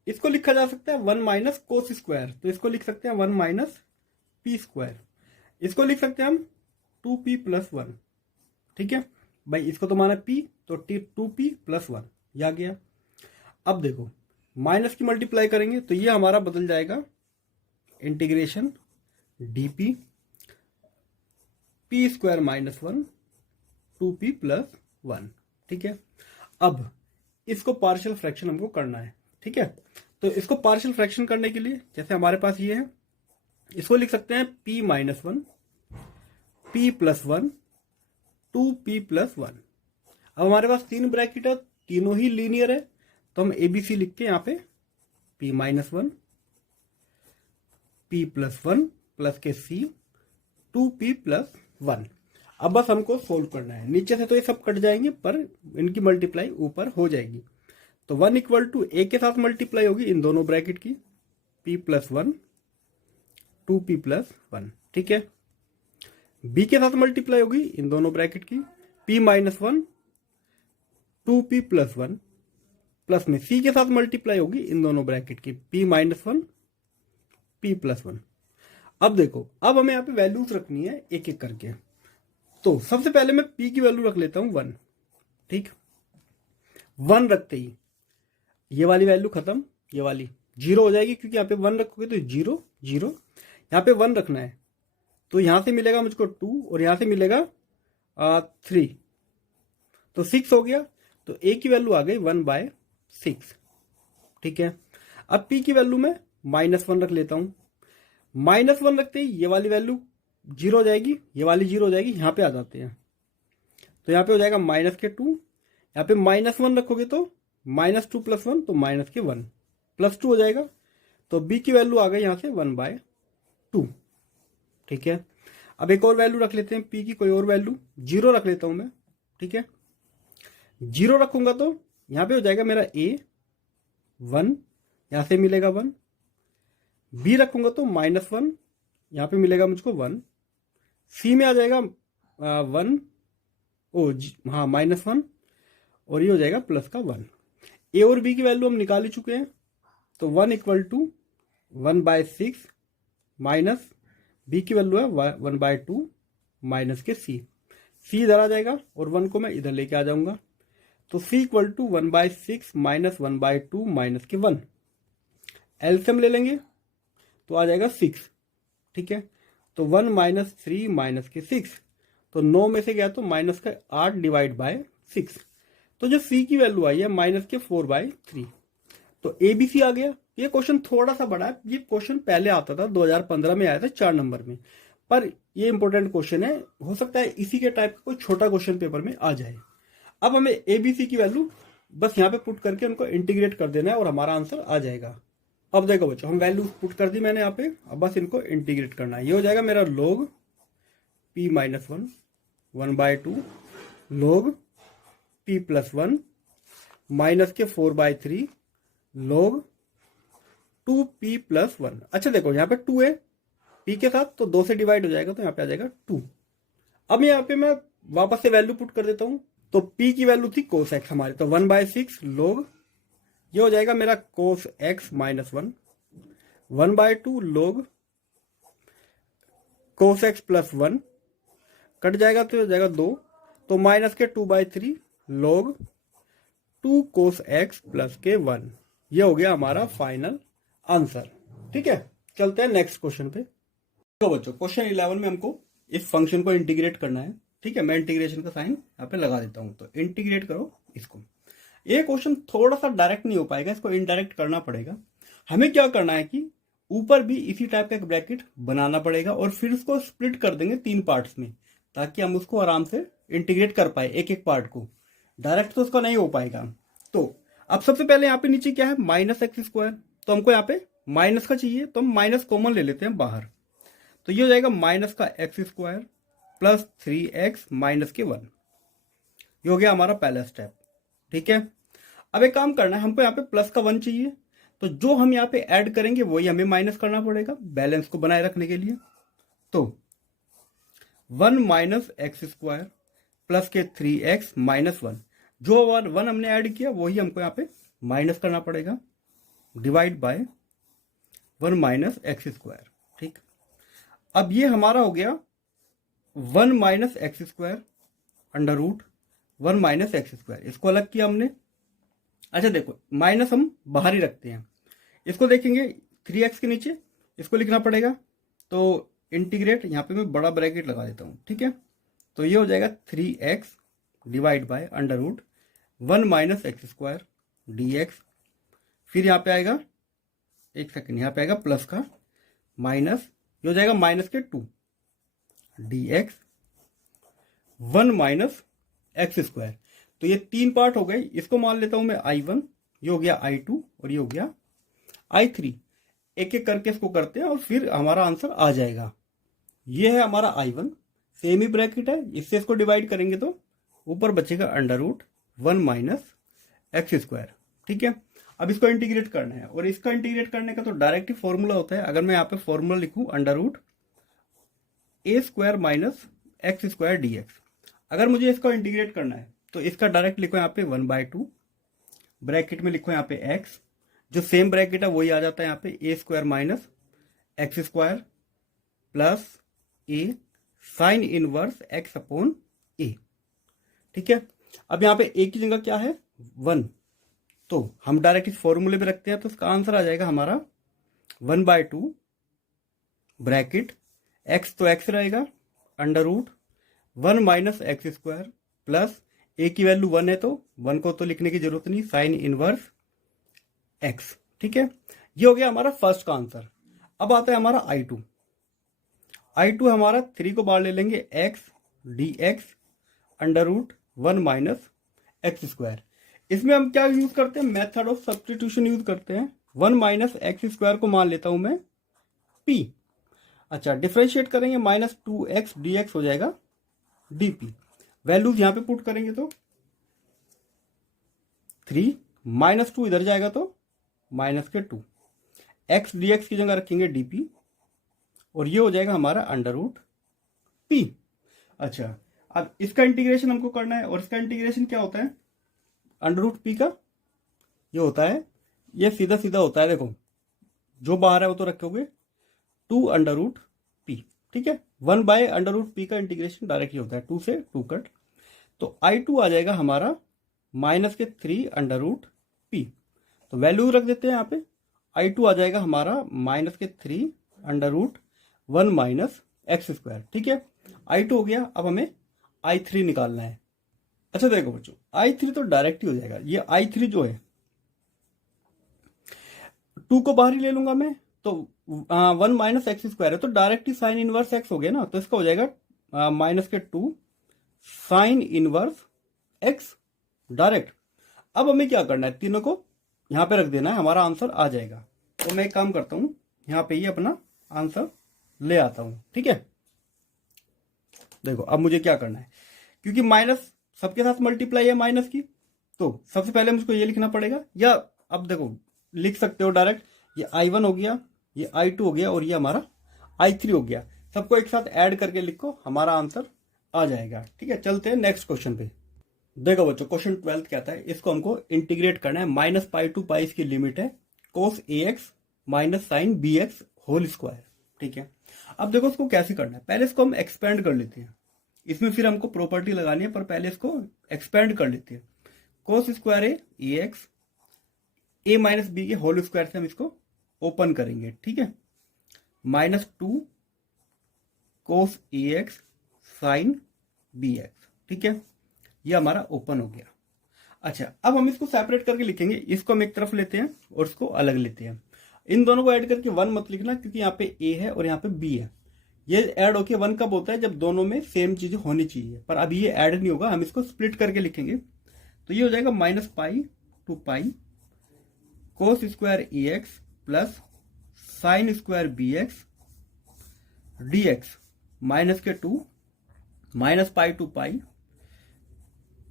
इसको लिखा जा सकता है 1 - cos², तो इसको लिख सकते हैं 1 - p², इसको लिख सकते हैं हम 2p + 1, ठीक है भाई, इसको तो माना p, तो 2p + 1 ये आ गया। अब देखो माइनस की मल्टीप्लाई करेंगे तो ये हमारा बदल जाएगा इंटीग्रेशन dp p² - 1 2p + 1, ठीक है। अब इसको पार्शियल फ्रैक्शन हमको करना है, ठीक है। तो इसको पार्शियल फ्रैक्शन करने के लिए, जैसे हमारे पास ये है, इसको लिख सकते हैं p - 1 p + 1 2p + 1। अब हमारे पास 3 ब्रैकेट है, तीनों ही लीनियर है, तो हम ABC लिख के यहाँ पे p - 1 p + 1 प्लस के c 2p + 1। अब बस हमको सोल्व करना है, नीचे से तो ये सब कट जाएंगे पर इनकी मल्टीप्लाई ऊपर हो जाएगी, तो 1 = a के साथ मल्टीप्लाई होगी इन दोनों ब्रैकेट की, p + 1 2p + 1, ठीक है। b के साथ मल्टीप्लाई होगी इन दोनों ब्रैकेट की, p - 1 2p + 1, प्लस में c के साथ मल्टीप्लाई होगी इन दोनों ब्रैकेट की, p - 1 p + 1। अब देखो, अब हमें यहाँ पे वैल्यूज रखनी है एक एक करके, तो सबसे पहले मैं p की वैल्यू रख लेता हूं 1, ठीक। 1 रखते ही ये वाली वैल्यू खत्म, ये वाली 0 हो जाएगी, क्योंकि यहाँ पे 1 रखोगे तो 0 0, यहाँ पे 1 रखना है, तो यहां से मिलेगा मुझको 2 और यहां से मिलेगा 3, तो 6 हो गया, तो a की वैल्यू आ गई 1/6, ठीक है। अब p की वैल्यू में -1 रख लेता हूं, -1 रखते ही ये वाली वैल्यू 0 हो जाएगी, ये वाली 0 हो जाएगी, यहाँ पे आ जाते हैं, तो यहाँ पे हो जाएगा -2, यहाँ पे -1 रखोगे तो -2 + 1, तो -1 + 2 हो जाएगा, तो b की वैल्यू आ गई यहाँ से 1/2, ठीक है। अब एक और वैल्यू रख लेते हैं p की, कोई और वैल्यू 0 रख लेता हूं मैं, ठीक है। 0 रखूंगा तो यहाँ पे हो जाएगा मेरा a 1, यहाँ से मिलेगा 1, b रखूंगा तो -1, यहाँ पे मिलेगा मुझको 1, c में आ जाएगा 1, हाँ -1 और ये हो जाएगा प्लस का 1। ए और बी की वैल्यू हम निकाल ही चुके हैं, तो 1 इक्वल टू 1/6 माइनस बी की वैल्यू है 1/2 माइनस के सी इधर आ जाएगा और 1 को मैं इधर लेके आ जाऊंगा, तो सी इक्वल टू 1/6 माइनस 1/2 माइनस के 1। एलसीएम ले लेंगे तो आ जाएगा 6, ठीक है। तो 1 माइनस 3 माइनस के 6, तो 9 में से गया तो माइनस का 8 डिवाइड बाय 6, तो जो सी की वैल्यू आई है माइनस के 4/3। तो ए बी सी आ गया। ये क्वेश्चन थोड़ा सा बड़ा है, ये क्वेश्चन पहले आता था 2015 में आया था 4 नंबर में, पर ये इंपॉर्टेंट क्वेश्चन है, हो सकता है इसी के टाइप का कोई छोटा क्वेश्चन पेपर में आ जाए। अब हमें ए बी सी की वैल्यू बस यहाँ पे पुट करके उनको इंटीग्रेट कर देना है और हमारा आंसर आ जाएगा। अब देखो बच्चों, हम वैल्यू पुट कर दी मैंने यहाँ पे, अब बस इनको इंटीग्रेट करना है। ये हो जाएगा मेरा log p-1 1/2 log p+1 minus के 4/3 log 2p+1। अच्छा देखो यहाँ पे 2 है p के साथ, तो 2 से डिवाइड हो जाएगा, तो यहाँ पे आ जाएगा 2। अब यहाँ पे मैं वापस से वैल्यू पुट कर देता हूँ, तो p की वैल्यू थी cos x हमारी, तो 1/6 log, ये हो जाएगा मेरा cos x -1 1/2 log cos x +1, cut जाएगा तो हो जाएगा 2, तो माइनस के 2/3 log 2 cos x प्लस के 1। ये हो गया हमारा फाइनल आंसर। ठीक है, चलते हैं नेक्स्ट क्वेश्चन पे। तो बच्चों क्वेश्चन 11 में हमको इस फंक्शन को इंटीग्रेट करना है। ठीक है, मैं इंटीग्रेशन का साइन यहाँ पे लगा देता हूँ, तो इंटीग्रेट करो इसको। ये क्वेश्चन थोड़ा सा डायरेक्ट नहीं हो पाएगा, इसको इनडायरेक्ट करना पड़ेगा। हमें क्या करना है कि ऊपर भी इसी टाइप का एक ब्रैकेट बनाना पड़ेगा और फिर उसको स्प्लिट कर देंगे 3 पार्ट्स में, ताकि हम उसको आराम से इंटीग्रेट कर पाए एक एक पार्ट को। डायरेक्ट तो उसका नहीं हो पाएगा। तो अब सबसे पहले यहाँ पे नीचे क्या है, -x², तो हमको यहाँ पे माइनस का चाहिए, तो हम माइनस कॉमन ले लेते हैं बाहर, तो ये हो जाएगा माइनस का x² प्लस 3x माइनस के 1। ये हो गया हमारा पहला स्टेप। ठीक है, अब एक काम करना है, हमको यहाँ पे प्लस का 1 चाहिए, तो जो हम यहाँ पे ऐड करेंगे वही हमें माइनस करना पड़ेगा बैलेंस को बनाए रखने के लिए। तो 1 माइनस x² प्लस के 3x माइनस 1, जो 1 हमने ऐड किया वही हमको यहाँ पे माइनस करना पड़ेगा, डिवाइड बाय 1 माइनस x²। ठीक, अब ये हमारा हो गया 1 minus x² under root 1 minus x², इसको अलग किया हमने। अच्छा देखो, माइनस हम बाहर ही रखते हैं, इसको देखेंगे 3x के नीचे इसको लिखना पड़ेगा, तो इंटीग्रेट यहाँ पे मैं बड़ा ब्रैकेट लगा देता हूँ। ठीक है, तो ये हो जाएगा 3x divide by under root 1 minus x² dx, फिर यहाँ पे आएगा, एक सेकेंड, यहाँ पे आएगा प्लस का माइनस, ये हो जाएगा माइनस के 2 dx 1 माइनस x²। तो ये 3 पार्ट हो गए, इसको मान लेता हूं मैं I1, ये हो गया I2 और ये हो गया I3। एक एक करके इसको करते हैं और फिर हमारा आंसर आ जाएगा। ये है हमारा I1, सेम ही ब्रैकेट है, इससे इसको डिवाइड करेंगे तो ऊपर बचेगा अंडर रूट 1 माइनस x²। ठीक है, अब इसको इंटीग्रेट करना है, और इसका इंटीग्रेट करने का तो डायरेक्ट ही फॉर्मूला होता है। अगर मैं यहाँ पे फॉर्मूला लिखूं under root a² minus x² dx, अगर मुझे इसको इंटीग्रेट करना है तो इसका डायरेक्ट लिखो यहाँ पे 1/2, ब्रैकेट में लिखो यहाँ पे x, जो सेम ब्रैकेट है वही आ जाता है यहाँ पे a² minus x² plus a sign inverse x upon a। ठीक है, अब यहाँ पे a की जगह क्या है 1, तो हम डायरेक्ट इस फॉर्मूले पे रखते हैं, तो इसका आंसर आ जाएगा हमारा 1/2 ब्रैकेट x, तो x रहेगा under root 1 minus x² plus a की वैल्यू 1 है, तो 1 को तो लिखने की जरूरत नहीं, साइन इनवर्स x। ठीक है, ये हो गया हमारा फर्स्ट का आंसर। अब आता है हमारा I2 हमारा 3 को बाहर ले लेंगे, x dx under root 1 minus x²। इसमें हम क्या यूज करते हैं, मेथड ऑफ सब्स्टिट्यूशन यूज करते हैं। 1 माइनस x² को मान लेता हूं मैं p। अच्छा, डिफरेंशिएट करेंगे, माइनस 2x dx हो जाएगा dp। वैल्यूज यहां पे पुट करेंगे तो 3 माइनस 2 इधर जाएगा तो माइनस के 2, x dx की जगह रखेंगे dp, और ये हो जाएगा हमारा अंडर रूट p। अच्छा, अब इसका इंटीग्रेशन हमको करना है, और इसका इंटीग्रेशन क्या होता है, अंडर रूट पी का ये होता है, ये सीधा सीधा होता है, देखो जो बाहर है वो तो रखोगे 2 अंडर रूट पी, ठीक है। 1 बाय अंडर रूट पी का इंटीग्रेशन डायरेक्ट ही होता है, 2 से 2 कट, तो I2 आ जाएगा हमारा -3 अंडर रूट पी, तो वैल्यू रख देते हैं यहाँ पे, I2 आ जाएगा हमारा -3 under root 1 minus x square, ठीक है। I2 हो गया, अब हमें I3 निकालना है। अच्छा देखो बच्चों, I3 तो डायरेक्ट ही हो जाएगा, ये I3 जो है 2 को बाहर ही ले लूंगा मैं, तो 1 माइनस एक्स स्क्वायर है, तो डायरेक्ट ही साइन इनवर्स एक्स हो गया ना, तो इसका हो जाएगा -2 साइन इनवर्स एक्स डायरेक्ट। अब हमें क्या करना है, तीनों को यहां पे रख देना है, हमारा आंसर आ जाएगा। तो मैं एक काम करता हूं, यहां पे ये अपना आंसर ले आता हूं, ठीक है। देखो अब मुझे क्या करना है, क्योंकि माइनस सबके साथ मल्टीप्लाई है माइनस की, तो सबसे पहले मुझको ये लिखना पड़ेगा, या अब देखो लिख सकते हो डायरेक्ट, ये I1 हो गया, ये I2 हो गया, और ये हमारा I3 हो गया, सबको एक साथ ऐड करके लिखो, हमारा आंसर आ जाएगा, ठीक है। चलते हैं नेक्स्ट क्वेश्चन पे। देखो बच्चों, क्वेश्चन 12 क्या था है, इसको हमको इंटीग्रेट करना है, -पाई टू पाई इसकी लिमिट है, cos ax minus sine bx whole square, ठीक है। अब देखो इसको कैसे करना है, पहले इसको हम एक्सपेंड कर लेते हैं, इसमें फिर हमको प्रॉपर्टी लगानी है, पर पहले इसको एक्सपेंड कर लेते हैं। cos square a ax a minus b के होल स्क्वायर से हम इसको ओपन करेंगे, ठीक है, -2 cos ax साइन bx, ठीक है, ये हमारा ओपन हो गया। अच्छा, अब हम इसको सेपरेट करके लिखेंगे, इसको हम एक तरफ लेते हैं और इसको अलग लेते हैं। इन दोनों को ऐड करके 1 मत लिखना, क्योंकि यहाँ पे a है और यहाँ पे b है, ये ऐड होके 1 कब होता है, जब दोनों में सेम चीज होनी चाहिए, पर अभी ये ऐड नहीं होगा, हम इसको स्प्लिट करके लिखेंगे, तो ये हो जाएगा -pi to pi cos square ax plus sine square bx dx -2 -pi to pi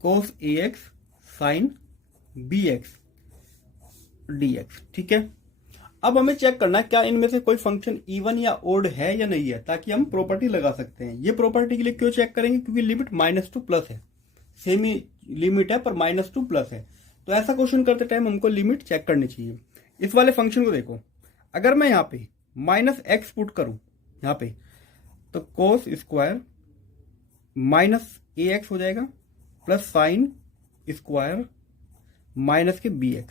cos ax sin bx dx, ठीक है। अब हमें चेक करना है क्या इनमें से कोई फंक्शन इवन या ओड है या नहीं है, ताकि हम प्रॉपर्टी लगा सकते हैं। ये प्रॉपर्टी के लिए क्यों चेक करेंगे, क्योंकि लिमिट -2 प्लस है, सेम ही लिमिट है पर -2 प्लस है, तो ऐसा क्वेश्चन करते टाइम हमको लिमिट चेक करनी चाहिए। इस वाले फंक्शन को देखो, अगर मैं यहाँ पे -x पुट करूं यहाँ पे, तो कोस स्क्वायर -ax हो जाएगा प्लस साइन स्क्वायर माइनस के bx।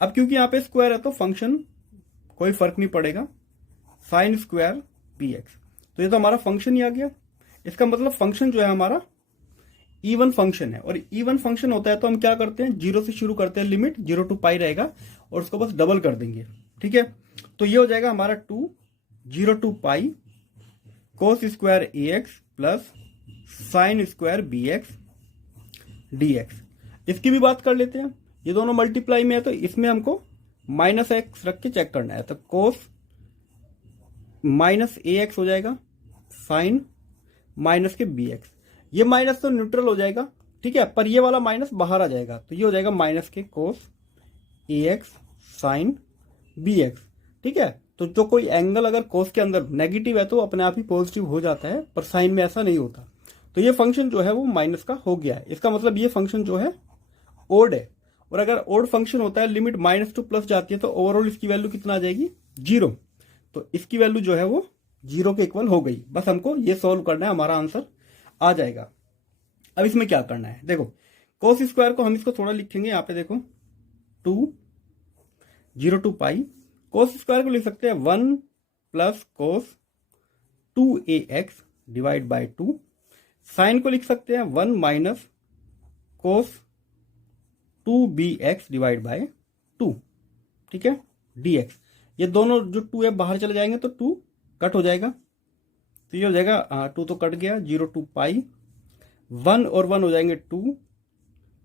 अब क्योंकि यहाँ पे स्क्वायर है तो फंक्शन कोई फर्क नहीं पड़ेगा, साइन स्क्वायर bx, तो ये तो हमारा फंक्शन ही आ गया। इसका मतलब फंक्शन जो है हमारा इवन फंक्शन है, और इवन फंक्शन होता है तो हम क्या करते हैं, 0 से शुरू करते हैं, लिमिट 0 टू पाई रहेगा, और उसको बस डबल कर देंगे, ठीक है। तो ये हो जाएगा हमारा 2 0 to pi cos square ax plus sine square bx dx। इसकी भी बात कर लेते हैं, ये दोनों मल्टीप्लाई में है तो इसमें हमको -x रख के चेक करना है, तो कोस -ax हो जाएगा साइन माइनस के bx, ये माइनस तो न्यूट्रल हो जाएगा, ठीक है, पर ये वाला माइनस बाहर आ जाएगा, तो ये हो जाएगा माइनस के कोस ax साइन bx, ठीक है। तो जो कोई एंगल अगर कोस के अंदर नेगेटिव है तो अपने आप ही पॉजिटिव हो जाता है, पर साइन में ऐसा नहीं होता, तो ये फंक्शन जो है वो माइनस का हो गया है। इसका मतलब ये फंक्शन जो है ओड है, और अगर ओड फंक्शन होता है लिमिट -2 प्लस जाती है तो ओवरऑल इसकी वैल्यू कितना आ जाएगी, 0, तो इसकी वैल्यू जो है वो 0 के इक्वल हो गई। बस हमको ये सॉल्व करना है, हमारा आंसर आ जाएगा। अब इसमें क्या करना है, देखो कोस स्क्वायर को हम इसको थोड़ा लिखेंगे, यहाँ पे देखो 2 0 टू पाई, कोस स्क्वायर को लिख सकते हैं 1 plus cos 2ax divide by 2, sine को लिख सकते हैं 1 minus cos 2bx divide by 2, ठीक है, dx। ये दोनों जो 2 है बाहर चले जाएंगे तो 2 कट हो जाएगा, तो ये हो जाएगा 2 तो कट गया, 0 टू पाई 1 और 1 हो जाएंगे 2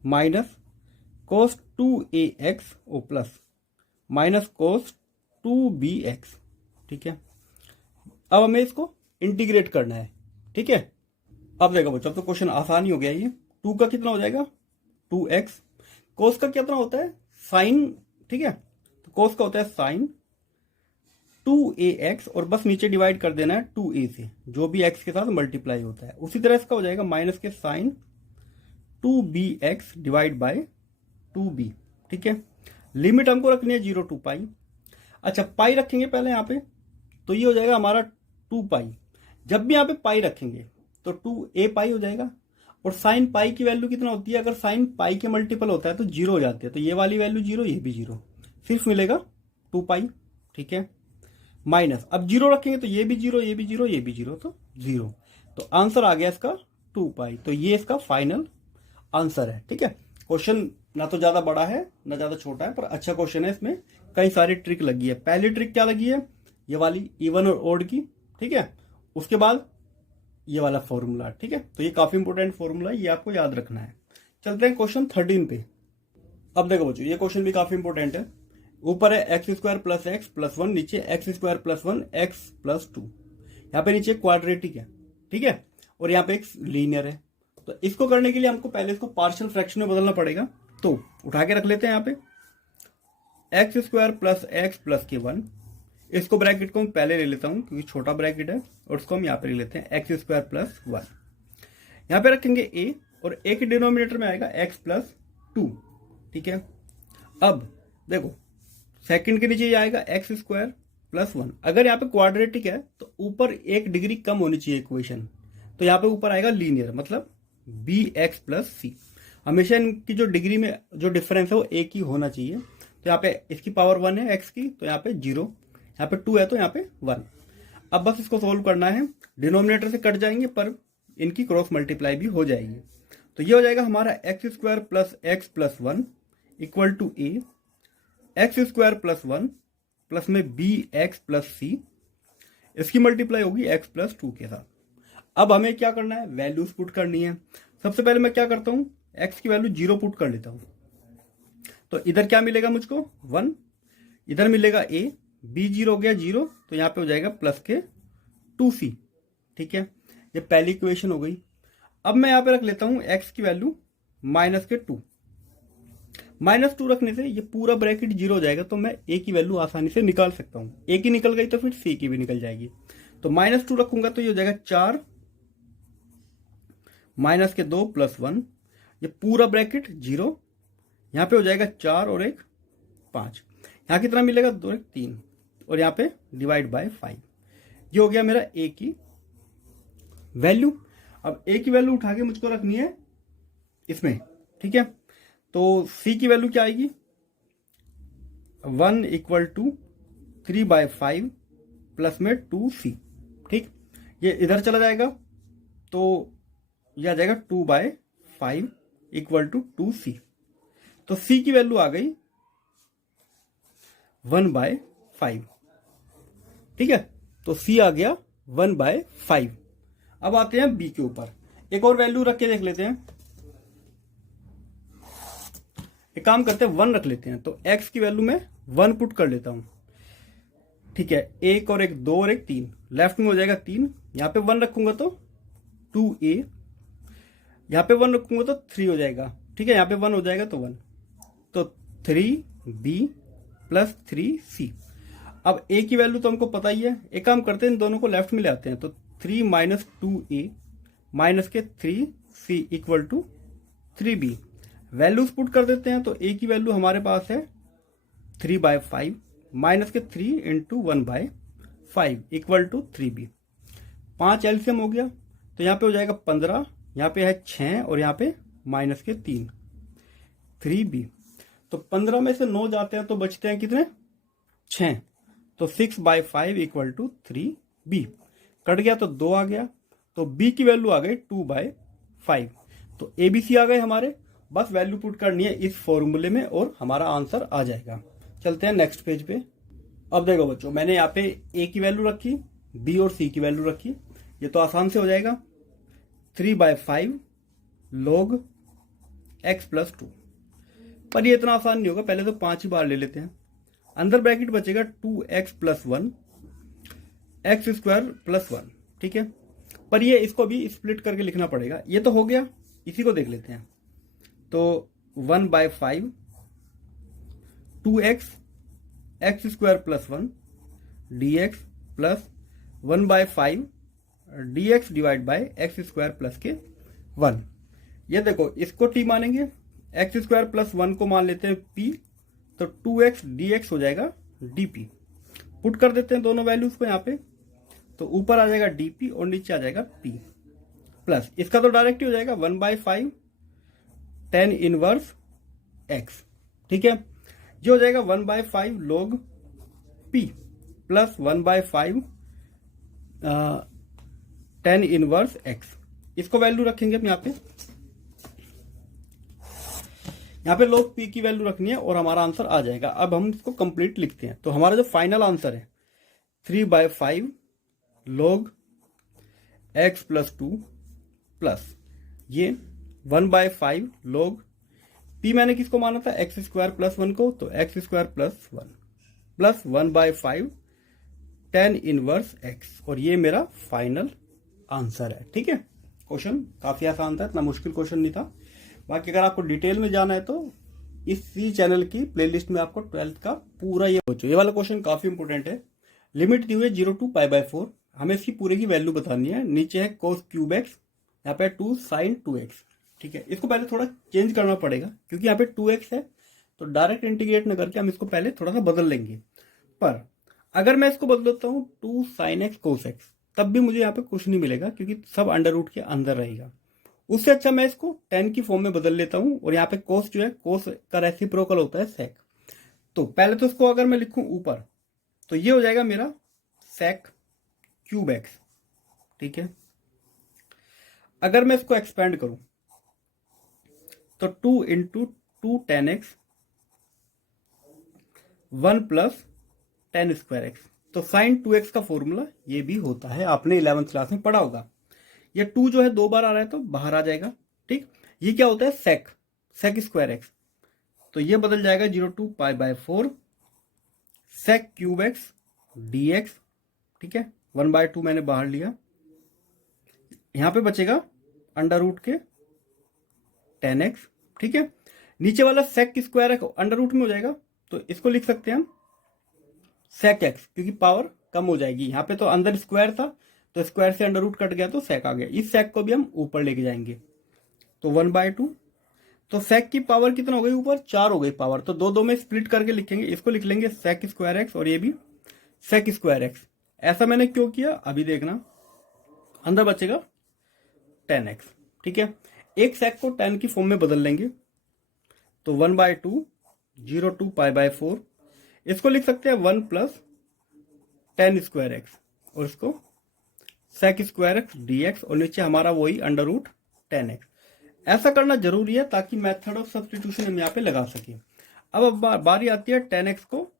माइनस कोस 2ax ओ प्लस माइनस कोस 2bx, ठीक है। अब हमें इसको इंटीग्रेट करना है, ठीक है। अब देखो बच्चों, तो क्वेश्चन आसान ही हो गया, ये 2 का कितना हो जाएगा 2x, कोस का कितना होता है साइन, ठीक है, तो कोस का होता है साइन 2ax और बस नीचे डिवाइड कर देना है 2a से, जो भी x के साथ मल्टीप्लाई होता है। उसी तरह इसका हो जाएगा माइनस के sign 2bx divide by 2b। ठीक है, लिमिट हमको रखनी है 0 to पाई। अच्छा, पाई रखेंगे पहले यहाँ पे, तो ये हो जाएगा हमारा 2 पाई। जब भी यहाँ पे पाई रखेंगे तो 2a पाई हो जाएगा। और साइन पाई की वैल्यू कितना होती है, अगर साइन पाई के मल्टीपल होता है तो 0 हो जाती है, तो ये वाली वैल्यू 0, ये भी 0, सिर्फ मिलेगा 2 पाई। ठीक है, माइनस, अब 0 रखेंगे तो ये भी 0, ये भी 0, ये भी 0, तो 0। तो आंसर आ गया इसका 2 पाई। तो ये इसका फाइनल आंसर है। ठीक है, क्वेश्चन ना तो ज्यादा बड़ा है ना ज्यादा छोटा है, पर अच्छा क्वेश्चन है। इसमें कई सारी ट्रिक लगी है। पहली ट्रिक क्या लगी है, ये वाली इवन और ओड की। ठीक है, उसके बाद ये वाला फॉर्मूला। ठीक है, तो ये काफी इंपॉर्टेंट फॉर्मूला है, ये आपको याद रखना है। चलते हैं क्वेश्चन 13 पे। अब देखो बच्चों, ये क्वेश्चन भी काफी इंपॉर्टेंट है। ऊपर है x square plus x plus 1, नीचे x square plus 1 x plus 2। यहाँ पे नीचे क्वाड्रेटिक है। ठीक है, और यहाँ पे एक लीनियर है। तो इसको करने के लिए हमको पहले इसको पार्शियल फ्रैक्शन में बदलना पड़ेगा। तो उठा के रख लेते हैं यहाँ पे x square plus x plus के 1। इसको ब्रैकेट को हम पहले ले लेता हूं क्योंकि छोटा ब्रैकेट है, और इसको हम यहाँ पे ले लेते हैं एक्स स्क्वायर प्लस 1। यहाँ पे रखेंगे ए, और ए के डिनोमिनेटर में आएगा एक्स प्लस 2। ठीक है, अब देखो सेकंड के नीचे ये आएगा एक्स स्क्वायर प्लस 1। अगर यहाँ पे क्वाड्रेटिक है तो ऊपर 1 डिग्री कम होनी चाहिए इक्वेशन, तो यहाँ पे ऊपर आएगा लीनियर, मतलब बी एक्स प्लस सी। हमेशा इनकी जो डिग्री में जो डिफरेंस है वो एक ही होना चाहिए। तो यहाँ पे इसकी पावर 1 है एक्स की, तो यहाँ पे 0, यहाँ पे 2 है तो यहाँ पे 1। अब बस इसको सोल्व करना है, डिनोमिनेटर से कट जाएंगे पर इनकी क्रॉस मल्टीप्लाई भी हो जाएगी। तो ये हो जाएगा हमारा x square plus 1 equal to a x square plus 1 plus में बी एक्स प्लस सी। इसकी मल्टीप्लाई होगी एक्स प्लस 2 के साथ। अब हमें क्या करना है, वैल्यूज पुट करनी है। सबसे पहले मैं क्या करता हूं, एक्स की वैल्यू 0 पुट कर लेता हूं। तो इधर क्या मिलेगा मुझको 1, इधर मिलेगा ए, बी 0 हो गया 0, तो यहां पे हो जाएगा प्लस के 2c। ठीक है, ये पहली इक्वेशन हो गई। अब मैं यहां पे रख लेता हूं एक्स की वैल्यू माइनस के 2। माइनस 2 रखने से ये पूरा ब्रैकेट 0 हो जाएगा, तो मैं ए की वैल्यू आसानी से निकाल सकता हूं। ए की निकल गई तो फिर सी की भी निकल जाएगी। तो माइनस 2 रखूंगा तो ये हो जाएगा 4 माइनस के 2 प्लस 1। ये पूरा ब्रैकेट 0, यहां पे हो जाएगा 4 और 1 5। यहां कितना मिलेगा 2 1 3, और यहां पे डिवाइड बाय 5। ये हो गया मेरा ए की वैल्यू। अब ए की वैल्यू उठा के मुझको रखनी है इसमें। ठीक है, तो सी की वैल्यू क्या आएगी 1 इक्वल टू 3/5 प्लस में 2c। ठीक, ये इधर चला जाएगा तो यह आ जाएगा 2/5 इक्वल टू 2c। तो c की वैल्यू आ गई 1/5। ठीक है, तो c आ गया 1/5। अब आते हैं b के ऊपर, एक और वैल्यू रख के देख लेते हैं। एक काम करते हैं 1 रख लेते हैं। तो x की वैल्यू में 1 पुट कर लेता हूं। ठीक है, 1 और 1 2 और 1 3, लेफ्ट में हो जाएगा 3। यहां पे 1 रखूंगा तो 2a, यहां पे 1 रखूंगा तो 3 हो जाएगा। ठीक है, यहां पे 1 हो जाएगा तो 1, तो 3b प्लस 3c। अब a की वैल्यू तो हमको पता ही है। एक काम करते हैं इन दोनों को लेफ्ट में ले आते हैं। तो 3 माइनस 2a माइनस के 3c equal to 3b। Values put कर देते हैं। तो a की वैल्यू हमारे पास है 3/5 माइनस के 3 into 1/5 equal to 3b। 5 LCM हो गया, तो यहाँ पे हो जाएगा 15, यहाँ पे है 6 और यहाँ पे माइनस के 3 3b। तो 15 में से 9 जाते हैं तो बचते हैं कितने 6, तो 6/5 इक्वल टू 3b। कट गया तो 2 आ गया, तो b की वैल्यू आ गई 2/5। तो abc आ गए हमारे। बस वैल्यू पुट करनी है इस फॉर्मूले में और हमारा आंसर आ जाएगा। चलते हैं नेक्स्ट पेज पे। अब देखो बच्चों, मैंने यहाँ पे a की वैल्यू रखी, b और c की वैल्यू रखी। ये तो आसान से हो जाएगा 3/5 log x प्लस 2। पर ये इतना आसान नहीं होगा, पहले तो 5 ही बार ले लेते हैं। अंदर ब्रैकेट बचेगा 2x plus 1 x square plus 1। ठीक है, पर ये इसको भी स्प्लिट करके लिखना पड़ेगा। ये तो हो गया, इसी को देख लेते हैं। तो 1/5 2x x square plus 1 D x plus 1/5 D x divide by x square plus के 1। ये देखो इसको टी मानेंगे, एक्स स्क्वायर प्लस 1 को मान लेते हैं पी, तो 2x dx हो जाएगा dp। पुट कर देते हैं दोनों वैल्यूज को यहाँ पे, तो ऊपर आ जाएगा dp और नीचे आ जाएगा p प्लस इसका तो डायरेक्ट ही हो जाएगा 1/5 tan इनवर्स x। ठीक है, ये हो जाएगा 1/5 log p plus 1/5 tan inverse x। इसको वैल्यू रखेंगे हम यहाँ पे log p की वैल्यू रखनी है और हमारा आंसर आ जाएगा। अब हम इसको कंप्लीट लिखते हैं, तो हमारा जो फाइनल आंसर है 3/5 log x प्लस 2 प्लस ये 1/5 log p, मैंने किसको माना था एक्स स्क्वायर प्लस 1 को, तो x square plus 1 plus 1/5 tan inverse x, और ये मेरा फाइनल आंसर है। ठीक है, क्वेश्चन काफी आसान था, इतना मुश्किल क्वेश्चन नहीं था। बाकी अगर आपको डिटेल में जाना है तो इसी चैनल की प्लेलिस्ट में आपको 12th का पूरा ये वाला क्वेश्चन काफी इंपॉर्टेंट है। लिमिट दी हुई है 0 to π/4, हमें इसकी पूरे की वैल्यू बतानी है। नीचे है cos क्यूब x, यहाँ पे 2 sin 2x। ठीक है, इसको पहले थोड़ा चेंज करना पड़ेगा क्योंकि यहाँ पे 2x है, तो डायरेक्ट इंटीग्रेट न करके हम इसको पहले थोड़ा सा बदल लेंगे। पर अगर मैं इसको बदल देता हूँ 2 sin x cos x, तब भी मुझे यहाँ पे कुछ नहीं मिलेगा क्योंकि सब अंडर रूट के अंदर रहेगा। उससे अच्छा मैं इसको tan की फॉर्म में बदल लेता हूं, और यहाँ पे cos जो है cos का रेसिप्रोकल होता है sec। तो पहले तो इसको अगर मैं लिखूं ऊपर, तो ये हो जाएगा मेरा sec क्यूब x। ठीक है, अगर मैं इसको एक्सपेंड करूं तो 2 into 2 tan x 1 plus tan square x। तो sin 2x का फॉर्मूला ये भी होता है, आपने 11th क्लास में पढ़ा होगा। ये 2 जो है 2 बार आ रहा है तो बाहर आ जाएगा। ठीक, ये क्या होता है sec स्क्वायर x, तो ये बदल जाएगा 0 to π/4 sec cube x dx। ठीक है, 1/2 मैंने बाहर लिया, यहां पे बचेगा अंडर रूट के tan x। ठीक है, नीचे वाला sec square x under root में हो जाएगा, तो इसको लिख सकते हैं हम sec x, क्योंकि पावर कम हो जाएगी। यहाँ पे तो अंदर स्क्वायर था, तो स्क्वायर से अंडर रूट कट गया तो sec आ गया। इस sec को भी हम ऊपर लेके जाएंगे, तो 1/2। तो sec की पावर कितना हो गई ऊपर, 4 हो गई पावर, तो 2 में स्प्लिट करके लिखेंगे। इसको लिख लेंगे sec स्क्वायर x और ये भी sec स्क्वायर x। ऐसा मैंने क्यों किया अभी देखना, अंदर बचेगा tan x। ठीक है, एक sec को tan की फॉर्म में बदल लेंगे, तो 1/2 0 to π/4। इसको लिख सकते हैं 1 प्लस tan स्क्वायर x, और इसको sec स्क्वायर x dx, और नीचे हमारा वही अंडर रूट tan x। ऐसा करना जरूरी है ताकि मेथड ऑफ सब्स्टिट्यूशन हम यहाँ पे लगा सके। अब बारी आती है tan x को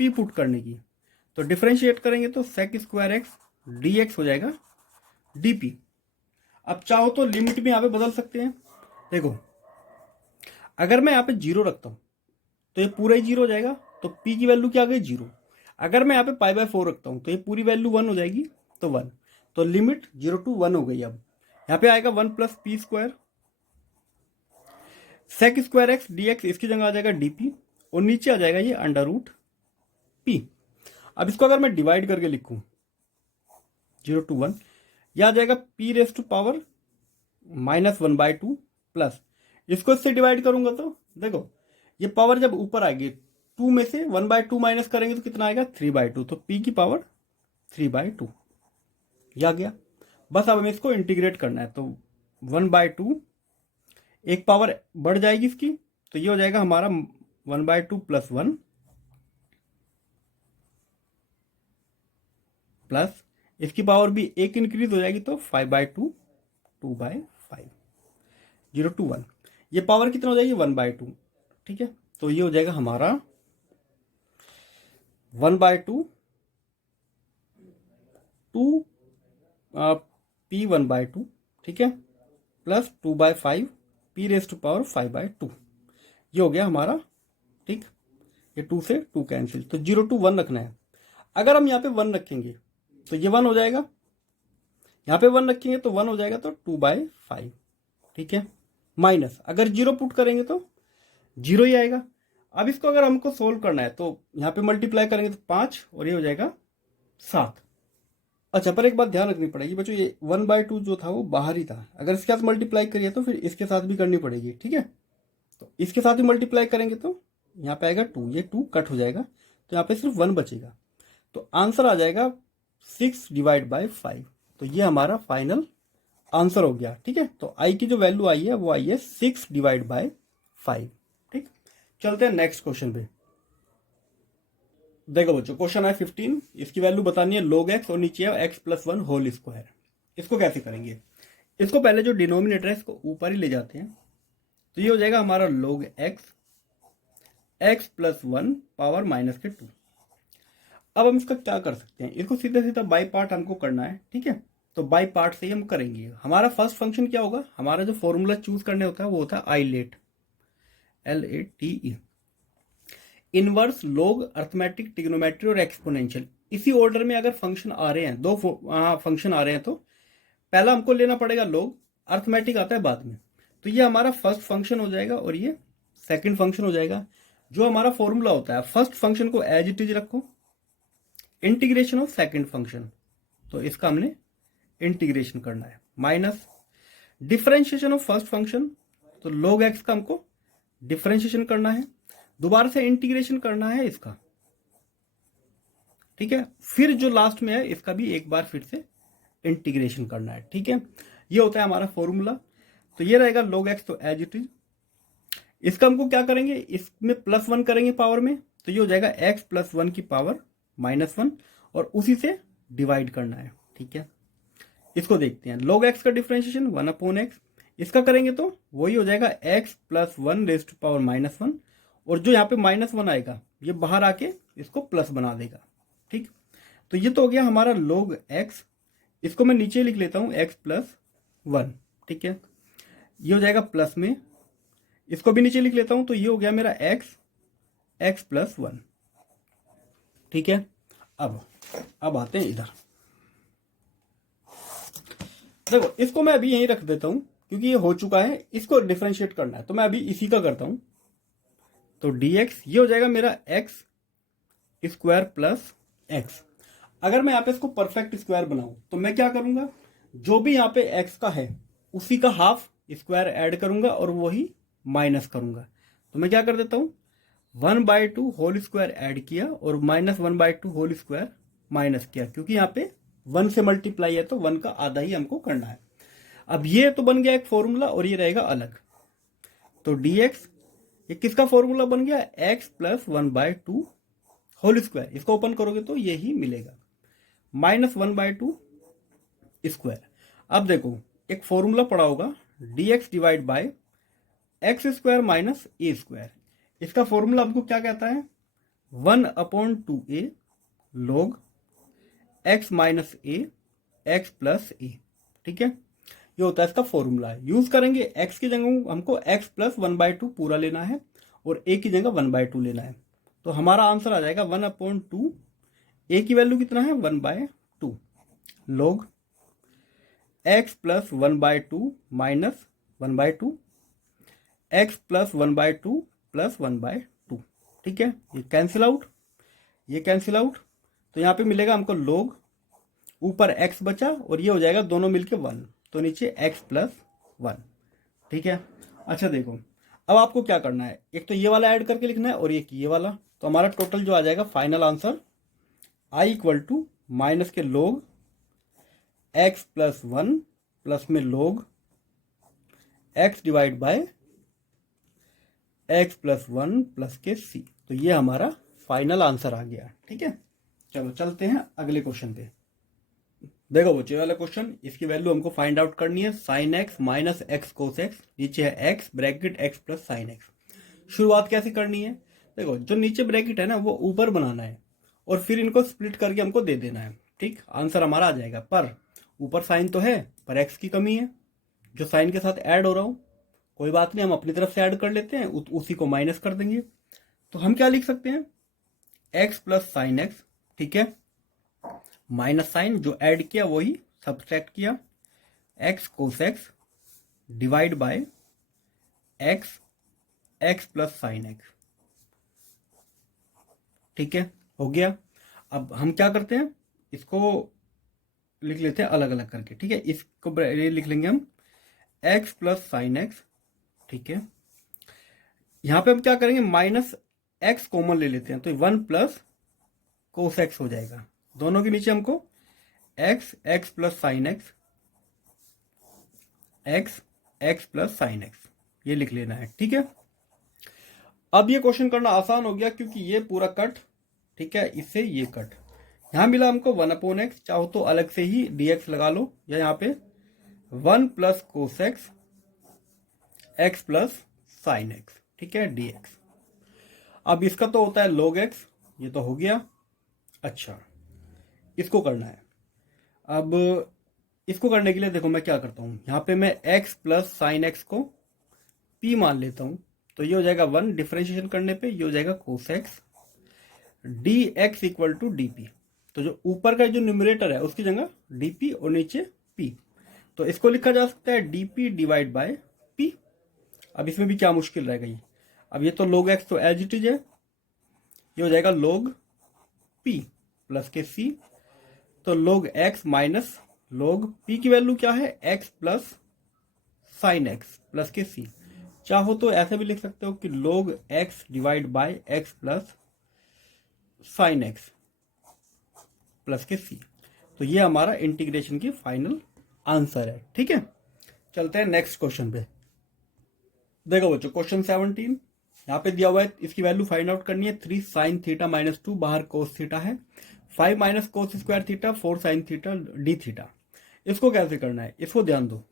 p पुट करने की, तो डिफरेंशिएट करेंगे तो sec स्क्वायर x dx हो जाएगा dp। अब चाहो तो लिमिट भी यहाँ पे बदल सकते हैं। देखो, अगर मैं यहाँ पे 0 रखता हूं तो ये पूरा ही 0 हो जाएगा, तो p की वैल्यू क्या आ गई 0। अगर मैं यहाँ पे π/4 रखता हूं तो ये पूरी वैल्यू 1 हो जाएगी, तो 1, तो लिमिट 0 to 1 हो गई। अब यहाँ पे आएगा 1 plus P square sec square x dx, इसकी जगह आ जाएगा dp, और नीचे आ जाएगा ये अंडर रूट p। अब इसको अगर मैं डिवाइड करके लिखूं 0 to 1, यह आ जाएगा p raise to power -1/2 plus, इसको इससे डिवाइड करूंगा तो देखो ये पावर जब ऊपर आएगी 2 में से 1/2 माइनस करेंगे तो कितना आएगा 3/2, तो p की पावर 3/2 ये आ गया। बस अब हमें इसको इंटीग्रेट करना है, तो 1/2 एक पावर बढ़ जाएगी इसकी, तो ये हो जाएगा हमारा 1/2 प्लस 1 प्लस इसकी पावर भी एक इंक्रीज हो जाएगी, तो 5/2 2/5 0 to 1। ये पावर कितना हो जाएगी 1/2। ठीक है, तो ये हो जाएगा हमारा 1/2 2 p 1/2। ठीक है, plus 2/5 p raise to power 5/2, ये हो गया हमारा। ठीक, ये 2 से 2 कैंसिल, तो 0 to 1 रखना है। अगर हम यहाँ पे 1 रखेंगे तो ये 1 हो जाएगा, यहाँ पे 1 रखेंगे तो 1 हो जाएगा, तो 2/5। ठीक है, माइनस अगर 0 पुट करेंगे तो 0 ही आएगा। अब इसको अगर हमको सोल्व करना है तो यहाँ पे मल्टीप्लाई करेंगे तो 5, और ये हो जाएगा 7। अच्छा, पर एक बात ध्यान रखनी पड़ेगी बच्चों, ये 1/2 जो था वो बाहर ही था। अगर इसके साथ मल्टीप्लाई करिए तो फिर इसके साथ भी करनी पड़ेगी, ठीक है। तो इसके साथ ही मल्टीप्लाई करेंगे तो यहाँ पे आएगा 2, ये 2 कट हो जाएगा, तो यहाँ पे सिर्फ 1 बचेगा। तो आंसर आ जाएगा 6/5। तो ये हमारा फाइनल आंसर हो गया, ठीक है। तो आई की जो वैल्यू आई है वो आई है 6/5। ठीक, चलते हैं नेक्स्ट क्वेश्चन पे। देखो बच्चों, क्वेश्चन है 15, इसकी वैल्यू बतानी है log x और नीचे है x+1 होल स्क्वायर। इसको कैसे करेंगे? इसको पहले जो डिनोमिनेटर है इसको ऊपर ही ले जाते हैं, तो ये हो जाएगा हमारा log x+1 पावर -2। अब हम इसका क्या कर सकते हैं, इसको सीधा सीधा बाई पार्ट हमको करना है, ठीक है। तो बाई पार्ट से ही हम करेंगे। हमारा फर्स्ट फंक्शन क्या होगा, हमारा जो फॉर्मूला चूज करने होता है वो होता है आईलेट, LATE, इनवर्स, लोग, अर्थमेटिक, ट्रिग्नोमेट्री और एक्सपोनेंशियल। इसी ऑर्डर में अगर फंक्शन आ रहे हैं, दो फंक्शन आ रहे हैं, तो पहला हमको लेना पड़ेगा लोग, अर्थमेटिक आता है बाद में। तो ये हमारा फर्स्ट फंक्शन हो जाएगा और ये सेकंड फंक्शन हो जाएगा। जो हमारा फॉर्मूला होता है, फर्स्ट फंक्शन को एज इट इज रखो, इंटीग्रेशन ऑफ सेकंड फंक्शन, तो इसका हमने इंटीग्रेशन करना है, minus differentiation of first function, तो log x का हमको डिफरेंशिएशन करना है, दोबारा से इंटीग्रेशन करना है इसका, ठीक है। फिर जो लास्ट में है इसका भी एक बार फिर से इंटीग्रेशन करना है, ठीक है। ये होता है हमारा फॉर्मूला। तो ये रहेगा log x, तो एज इट इज। इसका हमको क्या करेंगे, इसमें +1 करेंगे पावर में, तो ये हो जाएगा x+1 की पावर -1 और उसी से डिवाइड करना है, ठीक है। इसको देखते हैं, log x का डिफरेंशिएशन 1/x, इसका करेंगे तो वही हो जाएगा x+1 रेज़ टू पावर -1, और जो यहाँ पे -1 आएगा ये बाहर आके इसको प्लस बना देगा, ठीक। तो ये तो हो गया हमारा log x। इसको मैं नीचे लिख लेता हूँ x+1, ठीक है। ये हो जाएगा प्लस में, इसको भी नीचे लिख लेता हूं, तो ये हो गया मेरा x+1, ठीक है। अब आते हैं इधर। देखो, इसको मैं अभी यहीं रख देता हूं क्योंकि ये हो चुका है, इसको डिफरेंशिएट करना है, तो मैं अभी इसी का करता हूं। तो dx ये हो जाएगा मेरा x² + x। अगर मैं यहाँ पे इसको परफेक्ट स्क्वायर बनाऊं तो मैं क्या करूंगा, जो भी यहाँ पे x का है उसी का हाफ स्क्वायर ऐड करूंगा और वही माइनस करूंगा। तो मैं क्या कर देता हूं, 1/2 होल स्क्वायर ऐड किया और -1/2 होल स्क्वायर माइनस किया, क्योंकि यहाँ पे 1 से मल्टीप्लाई है तो 1 का आधा ही हमको करना है। अब ये तो बन गया एक फॉर्मूला और ये रहेगा अलग। तो dx ये किसका फॉर्मूला बन गया, x+1/2 होल स्क्वायर। इसको ओपन करोगे तो ये ही मिलेगा, -1/2 स्क्वायर। अब देखो, एक फॉर्मूला पड़ा होगा dx divide by x² - a²। इसका फॉर्मूला हमको क्या कहता है, 1/2a log x - a x+a, ठीक है। ये होता है इसका फॉर्मूला। यूज करेंगे, x की जगह हमको x+1/2 पूरा लेना है और a की जगह 1/2 लेना है। तो हमारा आंसर आ जाएगा 1/2, a की वैल्यू कितना है 1/2 log x+1/2 माइनस 1/2 x+1/2 + 1/2, ठीक है। ये कैंसिल आउट, ये कैंसिल आउट, तो यहाँ पे मिलेगा हमको log, ऊपर x बचा और ये हो जाएगा दोनों मिलके 1, तो नीचे x+1, ठीक है। अच्छा देखो, अब आपको क्या करना है, एक तो ये वाला ऐड करके लिखना है और एक ये वाला। तो हमारा टोटल जो आ जाएगा फाइनल आंसर i = माइनस के log x+1 प्लस में log x divide bye x+1 plus के c। तो ये हमारा फाइनल आंसर आ गया, ठीक है। चलो चलते हैं अगले क्वेश्चन पे। देखो बच्चों, वाला क्वेश्चन, इसकी वैल्यू हमको फाइंड आउट करनी है, sin x - x cos x, नीचे है x bracket x + sin x। शुरुआत कैसे करनी है, देखो जो नीचे ब्रैकेट है ना वो ऊपर बनाना है और फिर इनको स्प्लिट करके हमको दे देना है, ठीक। आंसर हमारा आ जाएगा, पर ऊपर साइन तो है पर x की कमी है जो साइन के साथ ऐड हो रहा हूं। कोई बात नहीं, हम अपनी तरफ से ऐड कर लेते हैं, उसी को माइनस कर देंगे। तो हम क्या लिख सकते हैं, x + sin x, ठीक है, माइनस साइन जो ऐड किया वही सब्ट्रैक्ट किया, x cos x divide bye x + sin x, ठीक है, हो गया। अब हम क्या करते हैं, इसको लिख लेते हैं अलग अलग करके, ठीक है। इसको ये लिख लेंगे हम x प्लस साइन एक्स, ठीक है। यहां पे हम क्या करेंगे, माइनस x कॉमन ले लेते हैं, तो 1 प्लस कोस एक्स हो जाएगा। दोनों के नीचे हमको x plus sine x, x plus sine x ये लिख लेना है, ठीक है। अब ये क्वेश्चन करना आसान हो गया क्योंकि ये पूरा कट, ठीक है, इससे ये कट। यहां मिला हमको 1/x, चाहो तो अलग से ही dx लगा लो, या यहाँ पे 1 plus cos x, x plus sign x, ठीक है, dx। अब इसका तो होता है log x, ये तो हो गया। अच्छा, इसको करना है। अब इसको करने के लिए देखो मैं क्या करता हूं, यहां पे मैं x प्लस साइन एक्स को p मान लेता हूं, तो ये हो जाएगा 1, डिफरेंशिएशन करने पे ये हो जाएगा cos x, d x equal to d p. तो जो ऊपर का जो न्यूमरेटर है उसकी जगह डी और नीचे p, तो इसको लिखा जा सकता है डी डिवाइड बाय p। अब इसमें भी क्या मुश्किल रह गई, अब ये तो log x तो एज इट इज है, ये हो जाएगा log p प्लस के c, तो log x minus log p की वैल्यू क्या है, x plus sign x plus के c। चाहो तो ऐसे भी लिख सकते हो कि log x divide bye x plus sign x plus के c। तो ये हमारा इंटीग्रेशन की फाइनल आंसर है, ठीक है। चलते हैं नेक्स्ट क्वेश्चन पे। देखो बच्चों, क्वेश्चन 17 यहाँ पे दिया हुआ है, इसकी वैल्यू फाइंड आउट करनी है। 3 साइन थीटा माइनस 2, बाहर कोस थीटा है, 5 minus cos square theta, 4 sine theta D theta. इसको कैसे करना है, इसको ध्यान दो,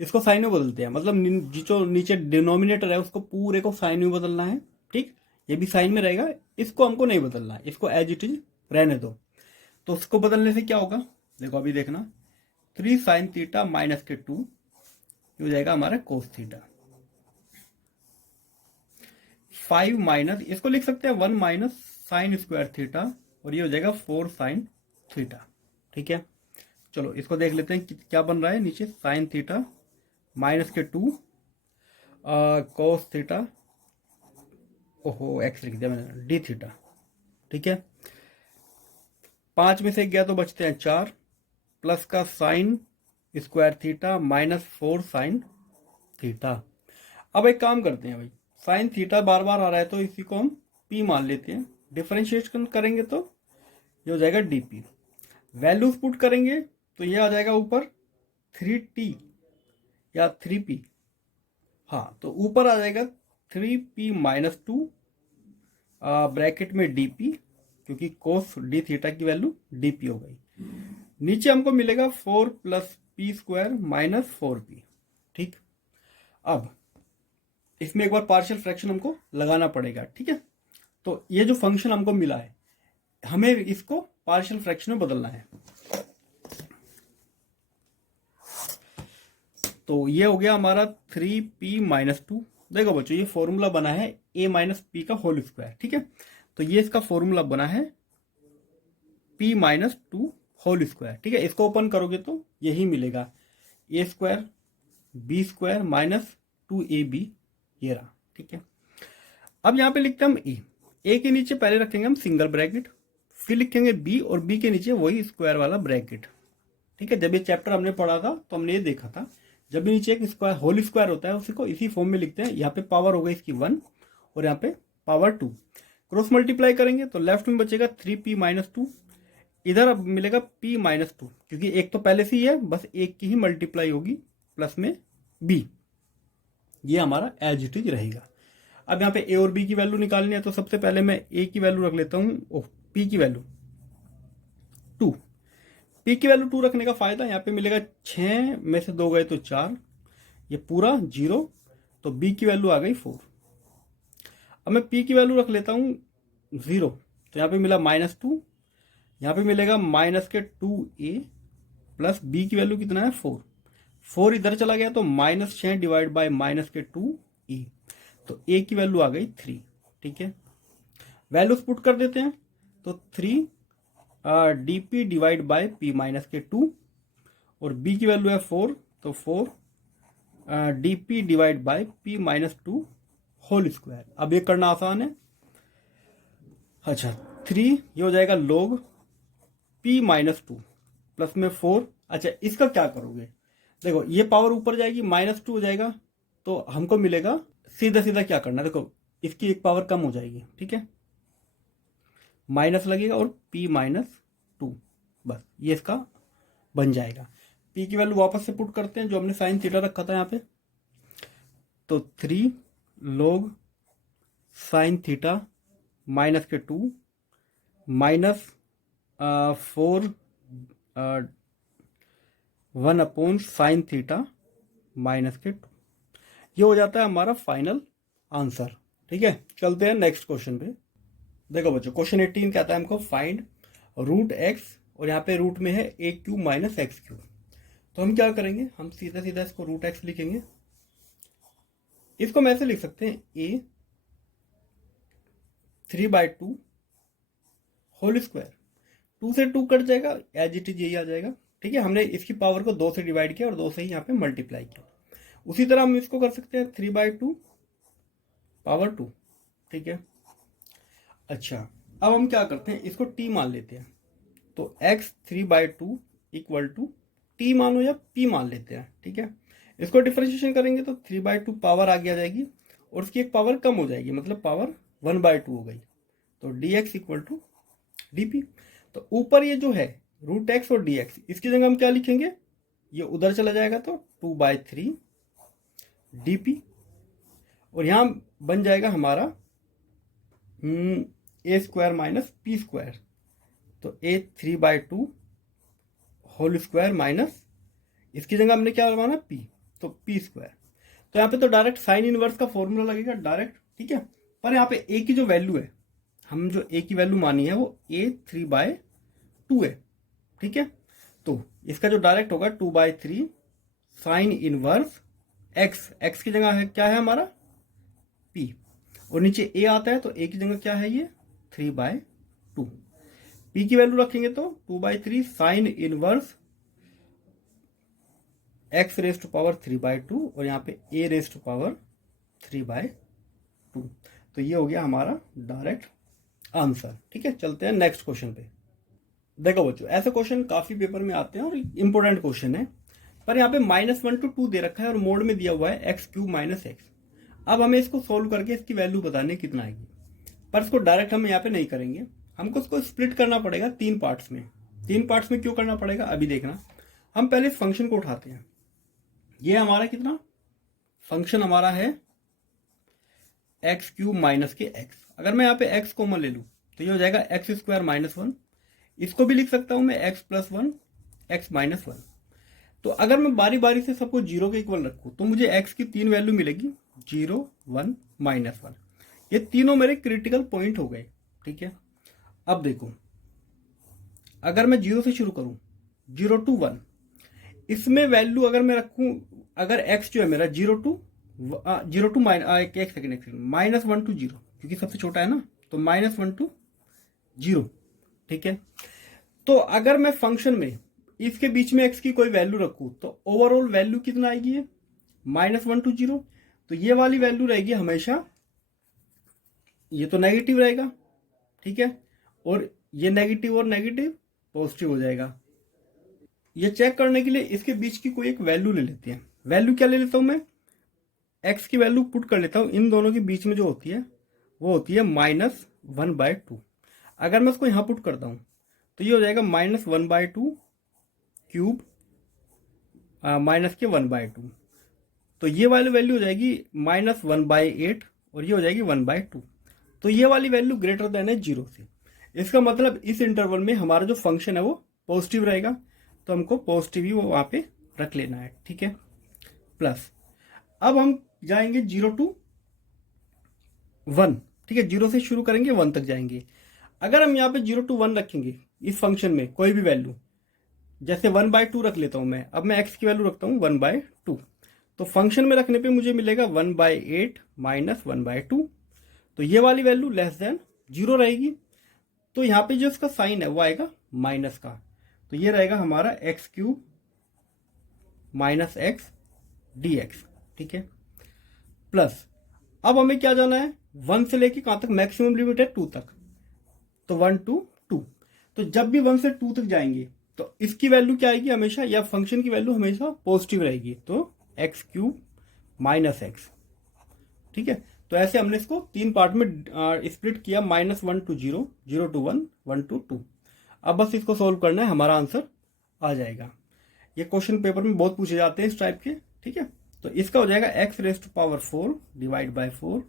इसको साइन में बदलते हैं, मतलब जो नीचे डिनोमिनेटर है उसको पूरे को साइन में बदलना है, ठीक। ये भी साइन में रहेगा, इसको हमको नहीं बदलना है, इसको एज इट इज रहने दो। तो उसको बदलने से क्या होगा, देखो अभी देखना, 3 साइन थीटा माइनस के 2 ये हो जाएगा हमारा कोस थीटा, 5 माइनस, इसको लिख सकते हैं 1 माइनस साइन स्क्वायर थीटा, और ये हो जाएगा 4 साइन थीटा, ठीक है। चलो इसको देख लेते हैं क्या बन रहा है नीचे, साइन थीटा माइनस के 2 कोस थीटा, ओहो एक्स लिख दिया मैंने, डी थीटा, ठीक है। 5 में से 1 गया तो बचते हैं 4, प्लस का sine square theta minus 4 sine theta. अब एक काम करते हैं भाई, साइन थीटा बार बार आ रहा है तो इसी को हम p मान लेते हैं, डिफरेंशिएशन करेंगे तो ये हो जाएगा dp, वैल्यूज पुट करेंगे तो ये आ जाएगा ऊपर 3t या 3p, हाँ तो ऊपर आ जाएगा 3p माइनस 2 ब्रैकेट में dp, क्योंकि कोस डी थीटा की वैल्यू dp हो गई। नीचे हमको मिलेगा 4 plus P square minus 4p, ठीक। अब इसमें एक बार पार्शियल फ्रैक्शन हमको लगाना पड़ेगा, ठीक है। तो ये जो फंक्शन हमको मिला है, हमें इसको पार्शियल फ्रैक्शन में बदलना है। तो ये हो गया हमारा 3p माइनस 2। देखो बच्चों, ये फॉर्मूला बना है a माइनस पी का होल स्क्वायर, ठीक है। तो ये इसका फॉर्मूला बना है p माइनस 2 होल स्क्वायर, ठीक है। इसको ओपन करोगे तो यही मिलेगा, a square b square minus 2ab, ये रहा, ठीक है। अब यहां पे लिखते हैं हम ए के नीचे पहले रखेंगे हम सिंगल ब्रैकेट, फिर लिखेंगे बी, और बी के नीचे वही स्क्वायर वाला ब्रैकेट, ठीक है। जब ये चैप्टर हमने पढ़ा था तो हमने ये देखा था, जब भी नीचे एक स्क्वायर होल स्क्वायर होता है उसी को इसी फॉर्म में लिखते हैं। यहाँ पे पावर हो गई इसकी 1 और यहाँ पे पावर 2, क्रॉस मल्टीप्लाई करेंगे तो लेफ्ट में बचेगा 3p माइनस 2, इधर अब मिलेगा p माइनस 2, क्योंकि एक तो पहले से ही है, बस एक की ही मल्टीप्लाई होगी प्लस में b, ये हमारा एज इट इज रहेगा। अब यहाँ पे a और b की वैल्यू निकालनी है, तो सबसे पहले मैं a की वैल्यू रख लेता हूँ, p की वैल्यू 2। p की वैल्यू 2 रखने का फायदा, यहाँ पे मिलेगा 6 में से 2 गए तो 4, ये पूरा 0, तो b की वैल्यू आ गई 4। अब मैं p की वैल्यू रख लेता हूँ 0, तो यहाँ पे मिला माइनस 2, यहाँ पे मिलेगा माइनस के 2a, प्लस b की वैल्यू कितना है 4, 4 इधर चला गया तो माइनस 6 डिवाइड बाय माइनस के 2e, तो a की वैल्यू आ गई 3, ठीक है। वैल्यूज पुट कर देते हैं, तो 3 dp divide by p minus के 2, और b की वैल्यू है 4, तो 4 dp divide by p minus 2 whole square. अब ये करना आसान है। अच्छा, 3 ये हो जाएगा log p minus two plus में 4। अच्छा, इसका क्या करोगे, देखो ये पावर ऊपर जाएगी, -2 हो जाएगा, तो हमको मिलेगा सीधा सीधा क्या करना है, देखो इसकी एक पावर कम हो जाएगी, ठीक है, माइनस लगेगा और p-2, बस ये इसका बन जाएगा। p की वैल्यू वापस से पुट करते हैं जो हमने साइन थीटा रखा था यहाँ पे, तो 3 log sine theta -2 minus 4 1 sine theta -2, ये हो जाता है हमारा फाइनल आंसर। ठीक है, चलते हैं नेक्स्ट क्वेश्चन पे। देखो बच्चों, क्वेश्चन 18 कहता है हमको फाइंड रूट एक्स, और यहाँ पे रूट में है ए क्यूब माइनस एक्स क्यूब। तो हम क्या करेंगे, हम सीधा सीधा इसको रूट एक्स लिखेंगे। इसको हम ऐसे लिख सकते हैं ए 3/2 होल स्क्वायर, 2 से 2 कट जाएगा, एज इट इज यही आ जाएगा। ठीक है, हमने इसकी पावर को 2 से डिवाइड किया और 2 से ही यहाँ पे मल्टीप्लाई किया। उसी तरह हम इसको कर सकते हैं 3/2 पावर 2। ठीक है, अच्छा अब हम क्या करते हैं, इसको t मान लेते हैं, तो x 3/2 इक्वल टू t मानो या p मान लेते हैं। ठीक है, इसको डिफरेंशिएशन करेंगे तो 3/2 पावर आगे आ जाएगी और उसकी एक पावर कम हो जाएगी, मतलब पावर 1/2 हो गई, तो dx इक्वल टू dp। तो ऊपर ये जो है रूट एक्स और dx, इसकी जगह हम क्या लिखेंगे, ये उधर चला जाएगा तो 2/3 dp, और यहां बन जाएगा हमारा a square minus p square, तो a 3/2 होल स्क्वायर माइनस, इसकी जगह हमने क्या लगाना p, तो p स्क्वायर। तो यहाँ पे तो डायरेक्ट साइन इनवर्स का फॉर्मूला लगेगा डायरेक्ट। ठीक है, पर यहाँ पे a की जो वैल्यू है, हम जो a की वैल्यू मानी है वो a 3/2 है। ठीक है, तो इसका जो डायरेक्ट होगा 2/3 साइन इनवर्स x की जगह है क्या है हमारा p, और नीचे a आता है तो a की जगह क्या है ये 3/2। p की वैल्यू रखेंगे तो 2/3 sine inverse x raise to power 3/2, और यहाँ पे a रेज टू पावर 3/2। तो ये हो गया हमारा डायरेक्ट आंसर। ठीक है, चलते हैं नेक्स्ट क्वेश्चन पे। देखो बच्चों, ऐसे क्वेश्चन काफी पेपर में आते हैं और इंपॉर्टेंट क्वेश्चन है, पर यहाँ पे -1 to 2 दे रखा है और मोड में दिया हुआ है x³ माइनस एक्स। अब हमें इसको सोल्व करके इसकी वैल्यू बताने कितना आएगी, पर इसको डायरेक्ट हम यहाँ पे नहीं करेंगे, हमको इसको स्प्लिट करना पड़ेगा 3 पार्ट्स में। 3 पार्ट्स में क्यों करना पड़ेगा अभी देखना। हम पहले इस फंक्शन को उठाते हैं, ये हमारा कितना फंक्शन हमारा है x³ माइनस के x। अगर मैं यहाँ पे x कॉमन ले लूँ तो ये हो जाएगा x² माइनस 1। इसको भी लिख सकता हूं मैं x + 1 x - 1। तो अगर मैं बारी बारी से सबको 0 के इक्वल रखूं तो मुझे x की 3 वैल्यू मिलेगी, 0 1 -1। ये तीनों मेरे क्रिटिकल पॉइंट हो गए। ठीक है, अब देखो अगर मैं 0 से शुरू करूं, 0 to 1, इसमें वैल्यू अगर मैं रखूं, अगर x जो है मेरा 0 to एक सेकेंड -1 to 0, क्योंकि सबसे छोटा है ना, तो -1 to 0। ठीक है, तो अगर मैं फंक्शन में इसके बीच में x की कोई वैल्यू रखूं तो ओवरऑल वैल्यू कितना आएगी, ये -1 to 0। तो ये वाली वैल्यू रहेगी हमेशा, ये तो नेगेटिव रहेगा। ठीक है, और ये नेगेटिव और नेगेटिव पॉजिटिव हो जाएगा। ये चेक करने के लिए इसके बीच की कोई एक वैल्यू ले लेते हैं। वैल्यू क्या ले लेता हूं मैं, x की वैल्यू पुट कर लेता हूं, इन दोनों के बीच में जो होती है वो होती है -1/2। अगर मैं उसको यहां पुट करता हूं तो ये हो जाएगा -1/2 क्यूब माइनस के 1/2। तो ये वाली वैल्यू हो जाएगी -1/8 और ये हो जाएगी 1/2। तो ये वाली वैल्यू ग्रेटर देन है 0 से। इसका मतलब इस इंटरवल में हमारा जो फंक्शन है वो पॉजिटिव रहेगा, तो हमको पॉजिटिव ही वो वहां पे रख लेना है। ठीक है, प्लस अब हम जाएंगे 0 to 1। ठीक है, 0 से शुरू करेंगे 1 तक जाएंगे। अगर हम यहाँ पे 0 to 1 रखेंगे इस फंक्शन में कोई भी वैल्यू, जैसे 1/2 रख लेता हूं मैं, अब मैं x की वैल्यू रखता हूं 1/2, तो फंक्शन में रखने पे मुझे मिलेगा 1/8 - 1/2। तो ये वाली वैल्यू लेस देन 0 रहेगी, तो यहाँ पे जो इसका साइन है वो आएगा माइनस का, तो ये रहेगा हमारा x³ माइनस x dx। ठीक है, प्लस अब हमें क्या जाना है, 1 से लेके कहां तक, मैक्सिमम लिमिट है 2 तक, तो 1 to 2। तो जब भी 1 से 2 तक जाएंगे तो इसकी वैल्यू क्या आएगी हमेशा, या फंक्शन की वैल्यू हमेशा पॉजिटिव रहेगी, तो एक्स क्यूब माइनस एक्स। ठीक है, तो ऐसे हमने इसको 3 पार्ट में स्प्लिट किया, -1 to 0, 0 to 1, 1 to 2। अब बस इसको सोल्व करना है, हमारा आंसर आ जाएगा। ये क्वेश्चन पेपर में बहुत पूछे जाते हैं इस टाइप के। ठीक है, तो इसका हो जाएगा x⁴ डिवाइड बाय 4,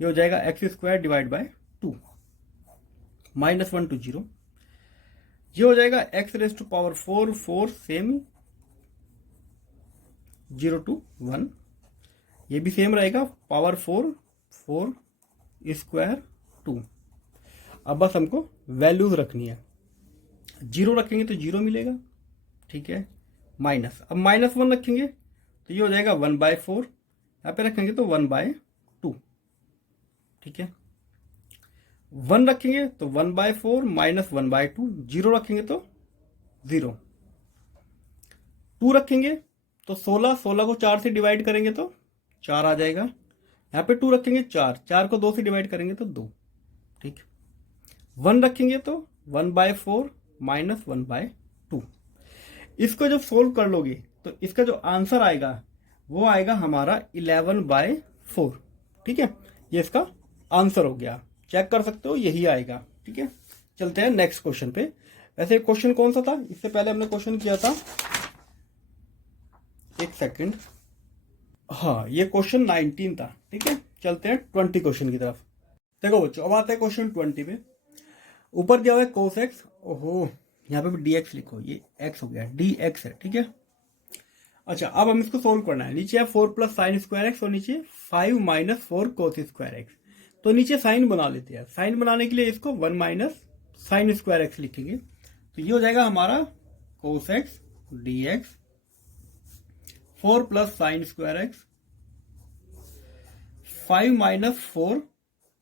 ये हो जाएगा x² डिवाइड बाय 2, -1 to 0। ये हो जाएगा x⁴ 4 सेम 0 to 1, ये भी सेम रहेगा, पावर 4 4² 2। अब बस हमको वैल्यूज रखनी है, 0 रखेंगे तो 0 मिलेगा। ठीक है, माइनस, अब -1 रखेंगे तो ये हो जाएगा 1/4, यहाँ पे रखेंगे तो 1/2। ठीक है, 1 रखेंगे तो 1/4 माइनस 1/2, 0 रखेंगे तो 0, 2 रखेंगे तो 16 को 4 से डिवाइड करेंगे तो 4 आ जाएगा, यहाँ पे 2 रखेंगे 4 को 2 से डिवाइड करेंगे तो 2। ठीक, 1 रखेंगे तो 1/4 माइनस 1/2। इसको जब सोल्व कर लोगे तो इसका जो आंसर आएगा वो आएगा हमारा 11/4। ठीक है, ये इसका आंसर हो गया, चेक कर सकते हो, यही आएगा। ठीक है, चलते हैं नेक्स्ट क्वेश्चन पे। वैसे क्वेश्चन कौन सा था, इससे पहले हमने क्वेश्चन किया था, एक सेकंड, हाँ ये क्वेश्चन 19 था। ठीक है, चलते हैं 20 क्वेश्चन की तरफ। देखो बच्चों, अब आता है क्वेश्चन 20 पे। ऊपर दिया हुआ है cos x, ओहो यहाँ पे भी dx लिखो, ये x हो गया, dx है। ठीक है, अच्छा अब हम इसको सोल्व करना है। नीचे है 4 + sin² x और नीचे 5 - 4 cos² x। तो नीचे साइन बना लेते हैं, साइन बनाने के लिए इसको 1 - sin² x लिखेंगे, तो ये हो जाएगा हमारा cos x dx 4 + sin² x 5 - 4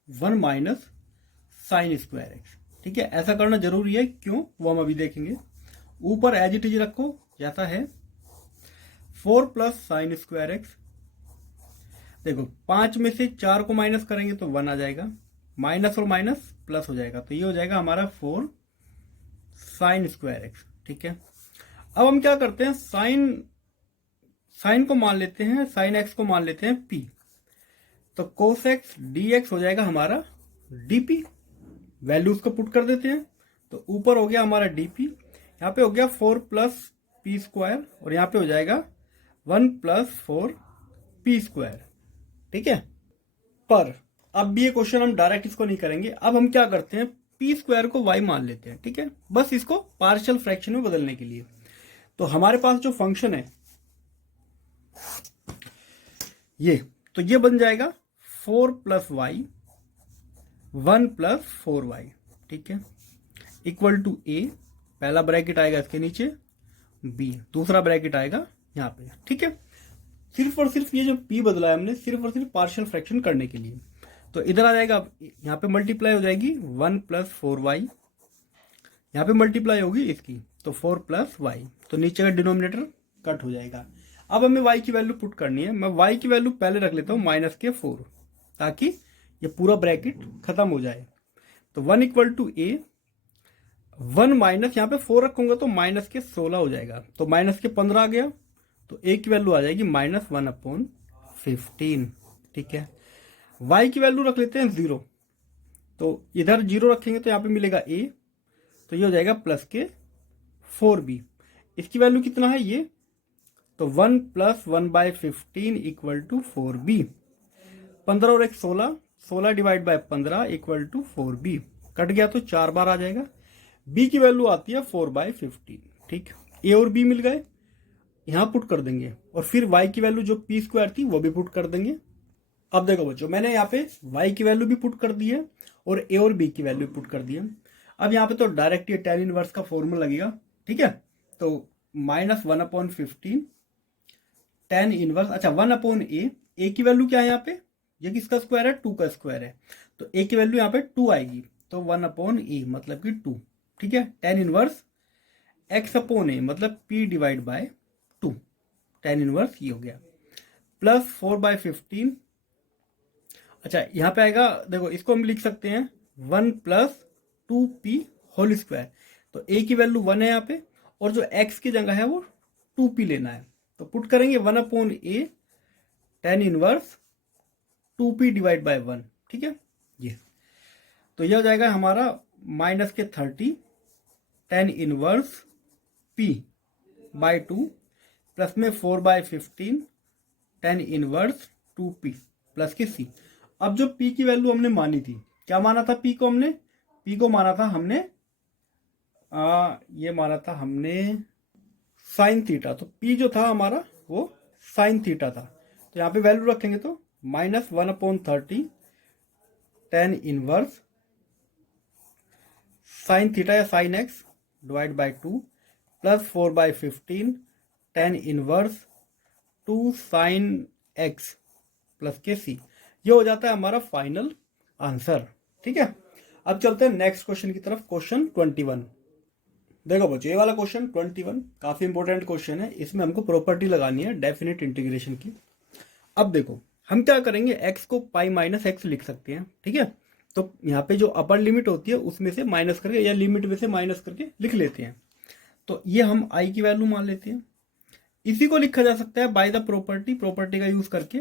1 - sin² x। ठीक है, ऐसा करना जरूरी है, क्यों वो हम अभी देखेंगे। ऊपर एज इट इज रखो जैसा है, 4 + sin² x। देखो 5 में से 4 को माइनस करेंगे तो 1 आ जाएगा, माइनस और माइनस प्लस हो जाएगा, तो ये हो जाएगा हमारा 4 sin² x। ठीक है, अब हम क्या करते हैं, साइन को मान लेते हैं, sin x को मान लेते हैं p, तो cos x dx हो जाएगा हमारा dp। वैल्यूज को पुट कर देते हैं, तो ऊपर हो गया हमारा dp, यहाँ पे हो गया 4 + p² और यहाँ पे हो जाएगा 1 + 4 p²। ठीक है, पर अब भी ये क्वेश्चन हम डायरेक्ट इसको नहीं करेंगे, अब हम क्या करते हैं, p² को y मान लेते हैं। ठीक है, बस इसको पार्शियल फ्रैक्शन में बदलने के लिए। तो हमारे पास जो फंक्शन है ये, तो ये बन जाएगा 4 + y 1 + 4y। ठीक है, इक्वल टू a, पहला ब्रैकेट आएगा इसके नीचे, b दूसरा ब्रैकेट आएगा यहाँ पे। ठीक है, सिर्फ और सिर्फ ये जो p बदला है हमने सिर्फ और सिर्फ पार्शियल फ्रैक्शन करने के लिए। तो इधर आ जाएगा, यहाँ पे मल्टीप्लाई हो जाएगी 1 + 4y, यहाँ पे मल्टीप्लाई होगी इसकी, तो 4 + y, तो नीचे का डिनोमिनेटर कट हो जाएगा। अब हमें y की वैल्यू पुट करनी है, मैं y की वैल्यू पहले रख लेता हूँ -4, ताकि ये पूरा ब्रैकेट खत्म हो जाए। तो 1 = a, 1 माइनस, यहाँ पे 4 रखूंगा तो -16 हो जाएगा, तो -15 आ गया, तो a की वैल्यू आ जाएगी -1/15। ठीक है, y की वैल्यू रख लेते हैं 0, तो इधर 0 रखेंगे तो यहाँ पे मिलेगा a, तो ये हो जाएगा +4b। इसकी वैल्यू कितना है ये, तो 1 + 1/15 = 4b। 15 और 1 16, 16 डिवाइड बाय 15 = 4b। कट गया तो 4 बार आ जाएगा। b की वैल्यू आती है 4/15। ठीक, a और b मिल गए, यहां पुट कर देंगे, और फिर y की वैल्यू जो p² थी वो भी पुट कर देंगे। अब देखो बच्चों, मैंने यहाँ पे y की वैल्यू भी पुट कर दी है और a और b की वैल्यू पुट कर दी है। अब यहाँ पे तो डायरेक्ट ये tan इनवर्स का फॉर्मूला लगेगा। ठीक है, तो -1/15 tan इनवर्स, अच्छा 1/a, a की वैल्यू क्या है यहाँ पे, ये किसका स्क्वायर है, 2 का स्क्वायर है, तो a की वैल्यू यहाँ पे 2 आएगी, तो 1/a मतलब कि 2। ठीक है, tan इनवर्स x/a मतलब p/2, tan इनवर्स ये हो गया, प्लस 4/15। अच्छा यहाँ पे आएगा, देखो इसको हम लिख सकते हैं 1 + 2p होल स्क्वायर। तो ए की वैल्यू 1 है यहाँ पे, और जो एक्स की जगह है वो 2p लेना है। तो पुट करेंगे 1/a tan inverse 2p divide by 1, ठीक है ये। तो यह हो जाएगा हमारा -30 tan inverse p by 2 plus में 4/15 tan इनवर्स 2p प्लस के c। अब जो p की वैल्यू हमने मानी थी, क्या माना था p को हमने? p को माना था हमने ये माना था हमने साइन थीटा। तो p जो था हमारा वो साइन थीटा था। तो यहाँ पे वैल्यू रखेंगे तो -1/30 tan इनवर्स साइन थीटा या sign x divide by 2 plus 4/15 tan inverse 2 sign x plus के सी। ये हो जाता है हमारा फाइनल आंसर, ठीक है। अब चलते हैं नेक्स्ट क्वेश्चन की तरफ, क्वेश्चन 21। देखो बच्चों, ये वाला क्वेश्चन 21 काफी इंपॉर्टेंट क्वेश्चन है। इसमें हमको प्रॉपर्टी लगानी है डेफिनेट इंटीग्रेशन की। अब देखो हम क्या करेंगे, x को पाई माइनस एक्स लिख सकते हैं, ठीक है। तो यहाँ पे जो अपर लिमिट होती है उसमें से माइनस करके या लिमिट में से माइनस करके लिख लेते हैं। तो ये हम i की वैल्यू मान लेते हैं। इसी को लिखा जा सकता है बाय द प्रॉपर्टी का यूज करके,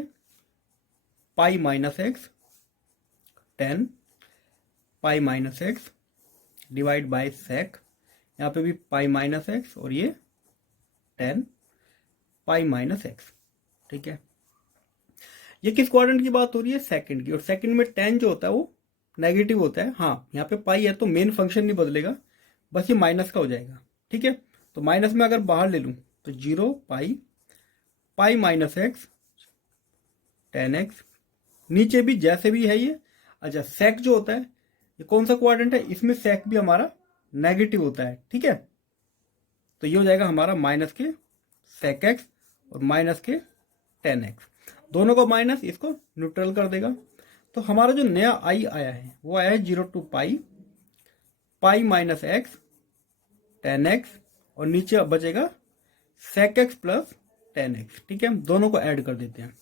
pi minus x tan pi minus x divide by sec. यहाँ पे भी पाई माइनस एक्स और ये 10 पाई माइनस एक्स, ठीक है। ये किस क्वाड्रेंट की बात हो रही है? सेकंड की। और सेकंड में 10 जो होता है वो नेगेटिव होता है। हाँ, यहाँ पे पाई है तो मेन फंक्शन नहीं बदलेगा, बस ये माइनस का हो जाएगा, ठीक है। तो माइनस में अगर बाहर ले लूँ तो 0 पाई पाई माइनस एक्स 10x। नीचे भी जैसे भी है ये। अच्छा, सेक जो होता है ये कौन सा क्वाड्रेंट है? इसमें सेक भी हमारा नेगेटिव होता है, ठीक है। तो ये हो जाएगा हमारा माइनस के सेक एक्स और माइनस के 10x। दोनों को माइनस, इसको न्यूट्रल कर देगा। तो हमारा जो नया आई आया है वो आया है 0 to pi pi minus x 10x, और नीचे अब बचेगा सेक एक्स प्लस 10x, ठीक है। दोनों को ऐड कर देते हैं।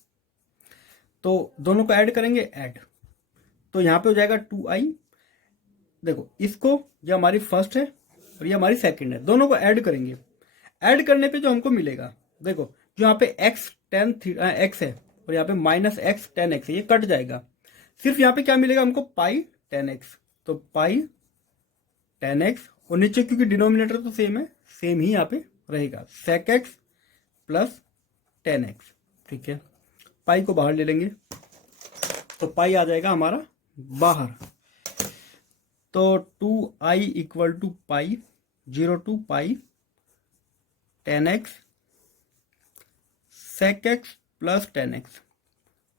तो दोनों को ऐड करेंगे, ऐड, तो यहाँ पे हो जाएगा 2i। देखो इसको, ये हमारी फर्स्ट है और ये हमारी सेकंड है, दोनों को ऐड करेंगे। ऐड करने पे जो हमको मिलेगा, देखो जो यहाँ पे x tan x है और यहाँ पे माइनस एक्स टेन एक्स है, ये कट जाएगा। सिर्फ यहाँ पे क्या मिलेगा हमको? पाई 10x। तो पाई 10x, और नीचे क्योंकि डिनोमिनेटर तो सेम है, सेम ही यहाँ पे रहेगा, सेक एक्स प्लस 10x, ठीक है। पाई को बाहर ले लेंगे तो पाई आ जाएगा हमारा बाहर। तो 2i equal to pi 0 to pi 10x sec x plus 10x।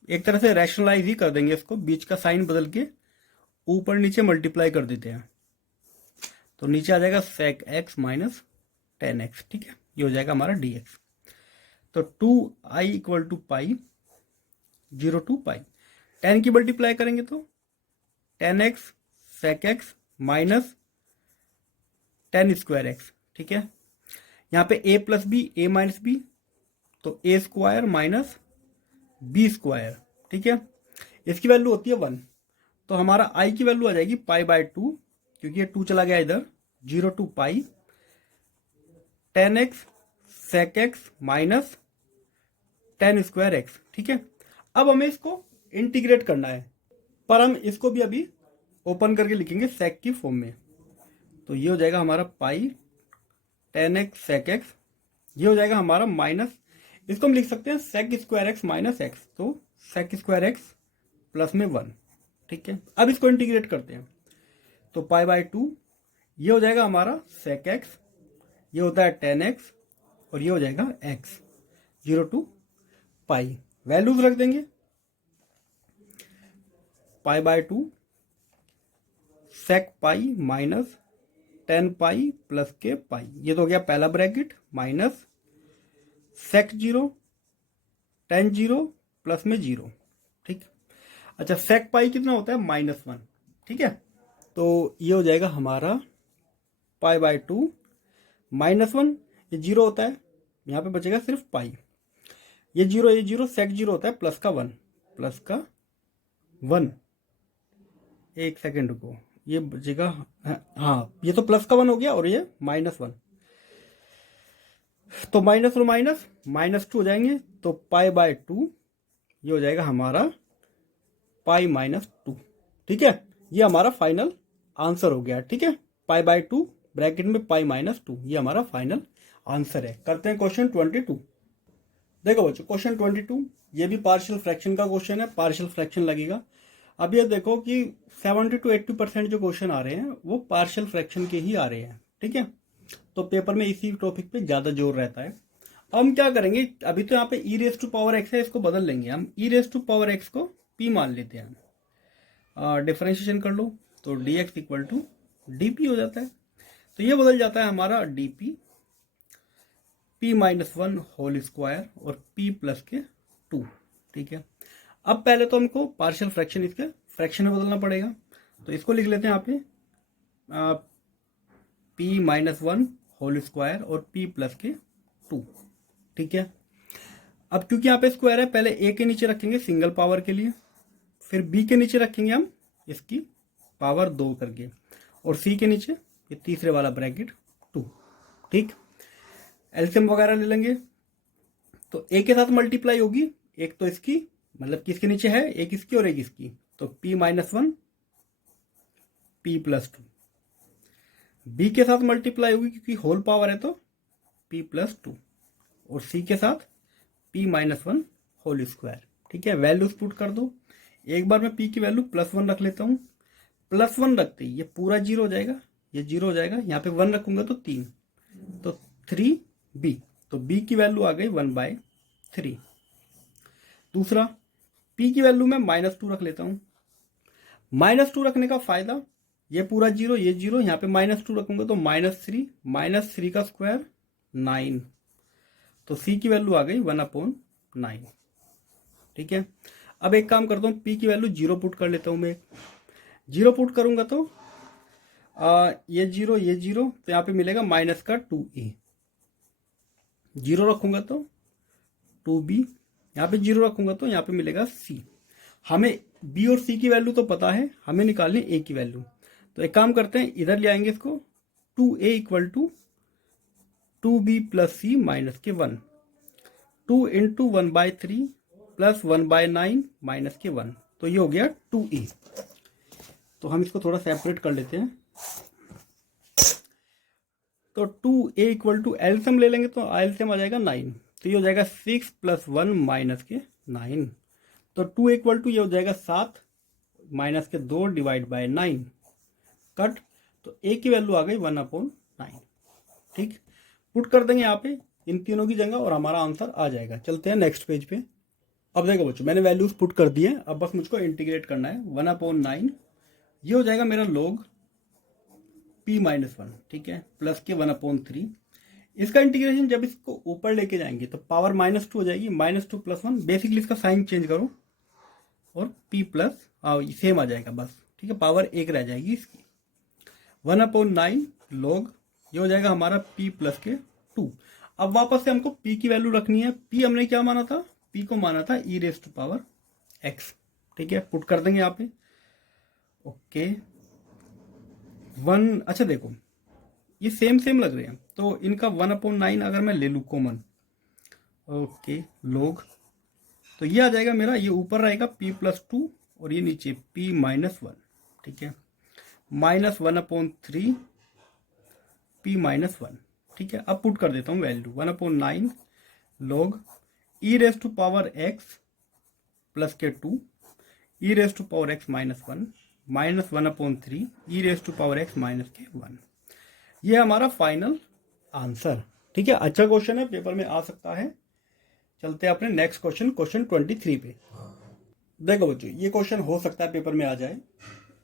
एक तरह से रैशनलाइज ही कर देंगे इसको, बीच का साइन बदल के ऊपर नीचे मल्टीप्लाई कर देते हैं। तो नीचे आ जाएगा सेक एक्स माइनस 10x, ठीक है। ये हो जाएगा हमारा dx। तो 2i equal to pi 0 to pi 10 की मल्टीप्लाई करेंगे तो 10x sec x minus 10 square x, ठीक है। यहाँ पे a plus b a minus b, तो a square minus b square, ठीक है। इसकी वैल्यू होती है 1। तो हमारा i की वैल्यू आ जाएगी पाई बाय 2, क्योंकि ये 2 चला गया इधर, 0 to pi 10x sec x minus 10 square x, ठीक है। अब हमें इसको इंटीग्रेट करना है, पर हम इसको भी अभी ओपन करके लिखेंगे सेक की फॉर्म में। तो ये हो जाएगा हमारा पाई 10x सेक एक्स, ये हो जाएगा हमारा माइनस, इसको हम लिख सकते हैं sec square x minus x, तो सेक स्क्वायर एक्स प्लस में 1, ठीक है। अब इसको इंटीग्रेट करते हैं तो पाई बाय 2, ये हो जाएगा हमारा सेक एक्स, ये होता है 10x, और ये हो जाएगा x 0 to पाई। वैल्यूज रख देंगे, pi by 2 sec pi minus 10 pi plus के पाई, ये तो हो गया पहला ब्रैकेट, माइनस सेक 0 10 0 प्लस में 0, ठीक। अच्छा, सेक पाई कितना होता है? -1, ठीक है। तो ये हो जाएगा हमारा पाई बाय 2 -1, ये 0 होता है, यहाँ पे बचेगा सिर्फ पाई, ये 0 सेक 0 होता है प्लस का 1 प्लस का 1। एक सेकेंड रुको, ये बचेगा, हाँ ये तो प्लस का 1 हो गया और ये -1, तो माइनस और माइनस -2 हो जाएंगे, तो π/2 ये हो जाएगा हमारा π-2। ठीक है, ये हमारा फाइनल आंसर हो गया। ठीक है, π/2 ब्रैकेट में π-2, ये हमारा फाइनल आंसर है। करते हैं क्वेश्चन 22। देखो बच्चों, क्वेश्चन 22 ये भी पार्शियल फ्रैक्शन का क्वेश्चन है, पार्शियल फ्रैक्शन लगेगा। अब ये देखो कि 70 to 80% जो क्वेश्चन आ रहे हैं वो पार्शियल फ्रैक्शन के ही आ रहे हैं। ठीक है, तो पेपर में इसी टॉपिक पे ज़्यादा जोर रहता है। अब हम क्या करेंगे, अभी तो यहाँ पे e⁻x है, इसको बदल लेंगे हम, e⁻x को p मान लेते हैं हम। डिफरेंशिएशन कर लो तो dx इक्वल टू dp हो जाता है, तो ये बदल जाता है हमारा dp p-1 होल स्क्वायर और p प्लस के 2। ठीक है, अब पहले तो हमको पार्शियल फ्रैक्शन इसके फ्रैक्शन में बदलना पड़ेगा, तो इसको लिख लेते हैं यहाँ पे p-1 होल स्क्वायर और p प्लस के 2। ठीक है, अब क्योंकि यहाँ पे स्क्वायर है, पहले a के नीचे रखेंगे सिंगल पावर के लिए, फिर b के नीचे रखेंगे हम इसकी पावर 2 करके, और c के नीचे ये तीसरे वाला ब्रैकेट 2। ठीक, एलसीएम वगैरह ले लेंगे, तो a के साथ मल्टीप्लाई होगी, एक तो इसकी मतलब कि इसके नीचे है, एक इसकी और एक इसकी, तो p-1 p प्लस 2। b के साथ मल्टीप्लाई होगी क्योंकि होल पावर है, तो p प्लस 2, और c के साथ p-1 होल स्क्वायर। ठीक है, वैल्यूज पुट कर दो। एक बार मैं p की वैल्यू +1 रख लेता हूँ, +1 रखते ही ये पूरा 0 हो जाएगा, ये 0 हो जाएगा, यहाँ पे 1 रखूंगा तो 3, तो 3b, तो b की वैल्यू आ गई 1/3। दूसरा, p की वैल्यू में -2 रख लेता हूँ। -2 रखने का फायदा, ये पूरा 0, ये 0, यहाँ पे -2 रखूंगा तो -3 का स्क्वायर 9, तो c की वैल्यू आ गई 1/9। ठीक है, अब एक काम करता हूँ, p की वैल्यू 0 पुट कर लेता हूँ मैं। 0 पुट करूंगा तो ये 0, ये 0, तो यहाँ पे मिलेगा -2e। 0 रखूंगा तो 2b, यहाँ पे 0 रखूंगा तो यहाँ पे मिलेगा c। हमें b और c की वैल्यू तो पता है, हमें निकालनी a की वैल्यू, तो एक काम करते हैं, इधर ले आएंगे इसको, 2a equal to 2b plus c minus के 1, 2 इंटू 1/3 प्लस 1/9 माइनस के 1, तो ये हो गया 2e। तो हम इसको थोड़ा सेपरेट कर लेते हैं, तो 2a इक्वल टू एलसीएम ले लेंगे, तो एलसीएम आ जाएगा 9, तो ये हो जाएगा 6 + 1 माइनस के 9, तो 2 इक्वल टू ये हो जाएगा 7 माइनस के 2 डिवाइड बाय 9 कट, तो a की वैल्यू आ गई 1/9। ठीक, पुट कर देंगे यहाँ पे इन तीनों की जगह और हमारा आंसर आ जाएगा। चलते हैं नेक्स्ट पेज पे। अब देखो बच्चों, मैंने वैल्यूज पुट कर दी है, अब बस मुझको इंटीग्रेट करना है। 1/9 ये हो जाएगा मेरा log p-1, ठीक है, प्लस के 1/3। इसका इंटीग्रेशन जब इसको ऊपर लेके जाएंगे तो पावर -2 हो जाएगी, -2 + 1, बेसिकली इसका साइन चेंज करो और p प्लस सेम आ जाएगा बस। ठीक है, पावर 1 रह जाएगी इसकी। 1/9 log ये हो जाएगा हमारा p प्लस के 2। अब वापस से हमको p की वैल्यू रखनी है। p हमने क्या माना था, p को माना था e⁻x। ठीक है, पुट कर देंगे यहाँ पे। ओके, 1, अच्छा देखो ये सेम लग रहे हैं, तो इनका 1/9 अगर मैं ले लूँ कॉमन, ओके, log, तो ये आ जाएगा मेरा, ये ऊपर रहेगा p + 2 और ये नीचे p-1। ठीक है, -1/3 p-1। ठीक है, अब पुट कर देता हूँ वैल्यू, 1/9 log e⁻x प्लस के 2 e⁻x -1 -1/3 e⁻x के 1। ये हमारा फाइनल आंसर। ठीक है, अच्छा क्वेश्चन है, पेपर में आ सकता है। चलते हैं अपने नेक्स्ट क्वेश्चन, क्वेश्चन 23 पे। देखो बच्चों, ये क्वेश्चन हो सकता है पेपर में आ जाए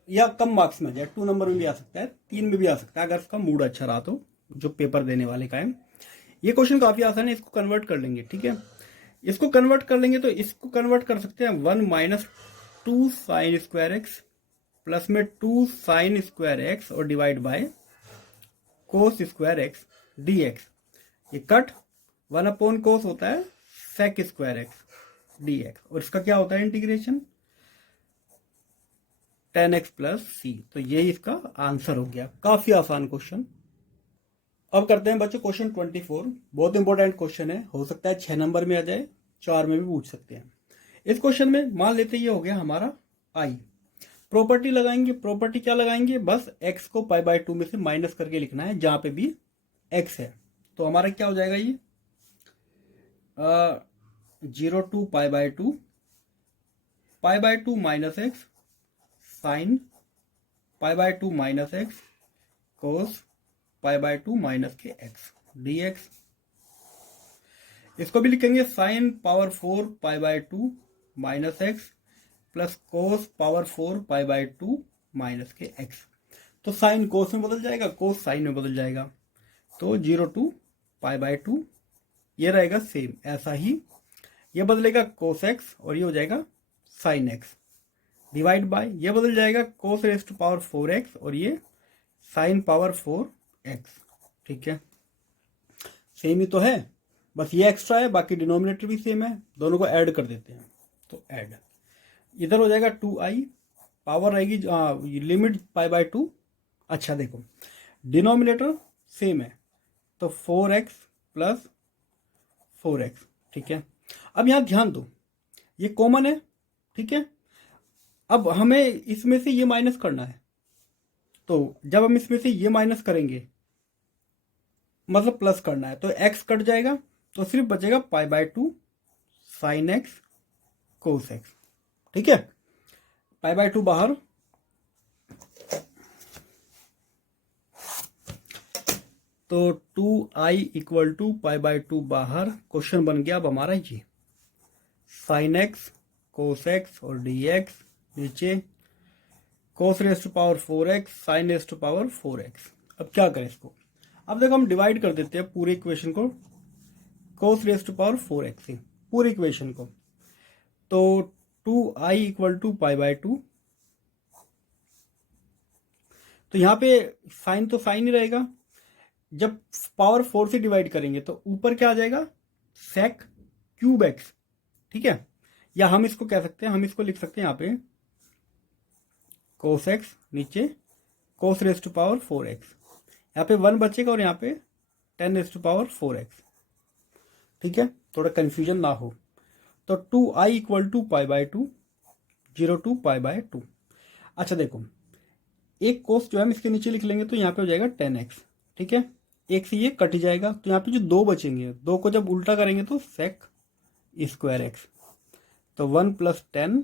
या कम मार्क्स में आ जाए, 2 नंबर में भी आ सकता है, 3 में भी आ सकता है, अगर उसका मूड अच्छा रहा तो, जो पेपर देने वाले का है। ये क्वेश्चन काफी आसान है, इसको कन्वर्ट कर लेंगे। ठीक है, इसको कन्वर्ट कर लेंगे तो इसको कन्वर्ट कर सकते हैं 1 - 2 sin² प्लस में 2 sin² और डिवाइड बाय cos² dx। ये कट 1/cos होता है sec² dx, और इसका क्या होता है इंटीग्रेशन, 10x प्लस सी। तो यही इसका आंसर हो गया। काफी आसान क्वेश्चन। अब करते हैं बच्चों क्वेश्चन 24। बहुत इंपॉर्टेंट क्वेश्चन है, हो सकता है 6 नंबर में आ जाए, 4 में भी पूछ सकते हैं। इस क्वेश्चन में मान लेते ये हो गया हमारा आई। प्रॉपर्टी लगाएंगे। प्रॉपर्टी क्या लगाएंगे, बस x को पाई बाय 2 में से माइनस करके लिखना है जहां पे भी x है। तो हमारा क्या हो जाएगा ये 0 to pi by 2 minus x sine pi by 2 minus x cos pi by 2 minus के एक्स dx। इसको भी लिखेंगे sine power 4 pi by 2 minus x plus cos power 4 pi by 2 minus के एक्स। तो साइन कोस में बदल जाएगा, कोस sign में बदल जाएगा। तो 0 टू पाई बाय 2 ये रहेगा सेम ऐसा ही, ये बदलेगा कोस एक्स और ये हो जाएगा साइन एक्स डिवाइड बाय ये बदल जाएगा कोस रेज टू पावर 4x और ये साइन पावर 4x। ठीक है, सेम ही तो है, बस ये एक्स्ट्रा है, बाकी डिनोमिनेटर भी सेम है, दोनों को ऐड कर देते हैं। तो ऐड इधर हो जाएगा 2i, पावर रहेगी लिमिट पाई बाय 2। अच्छा देखो डिनोमिनेटर सेम है तो 4x प्लस 4x। ठीक है, अब यहां ध्यान दो ये कॉमन है। ठीक है, अब हमें इसमें से ये माइनस करना है, तो जब हम इसमें से ये माइनस करेंगे मतलब प्लस करना है, तो x कट जाएगा तो सिर्फ बचेगा पाई by 2 sign x cos x. ठीक है, पाई बाय 2 बाहर, तो 2i equal to pi by 2 बाहर। क्वेश्चन बन गया अब हमारा ये साइन एक्स कोस एक्स और dx नीचे cos raise to power 4x sine raise to power 4x। अब क्या करें इसको, अब देखो हम डिवाइड कर देते हैं पूरे इक्वेशन को कोस रेज टू पावर 4x से, पूरे इक्वेशन को। तो 2i equal to pi by 2, तो यहां पे साइन तो साइन ही रहेगा, जब पावर 4 से डिवाइड करेंगे तो ऊपर क्या आ जाएगा सेक क्यूब एक्स। ठीक है, या हम इसको कह सकते हैं, हम इसको लिख सकते हैं यहाँ पे कोस एक्स नीचे cos raise to power 4x, यहाँ पे 1 बचेगा और यहाँ पे 10 रेज टू पावर 4x। ठीक है, थोड़ा कंफ्यूजन ना हो। तो 2i equal to pi by 2 0 to pi by 2। अच्छा देखो एक कोस जो है हम इसके नीचे लिख लेंगे तो यहाँ पे हो जाएगा 10x। ठीक है, एक से ये कट जाएगा तो यहाँ पे जो 2 बचेंगे, 2 को जब उल्टा करेंगे तो सेक स्क्वायर एक्स। तो 1 प्लस 10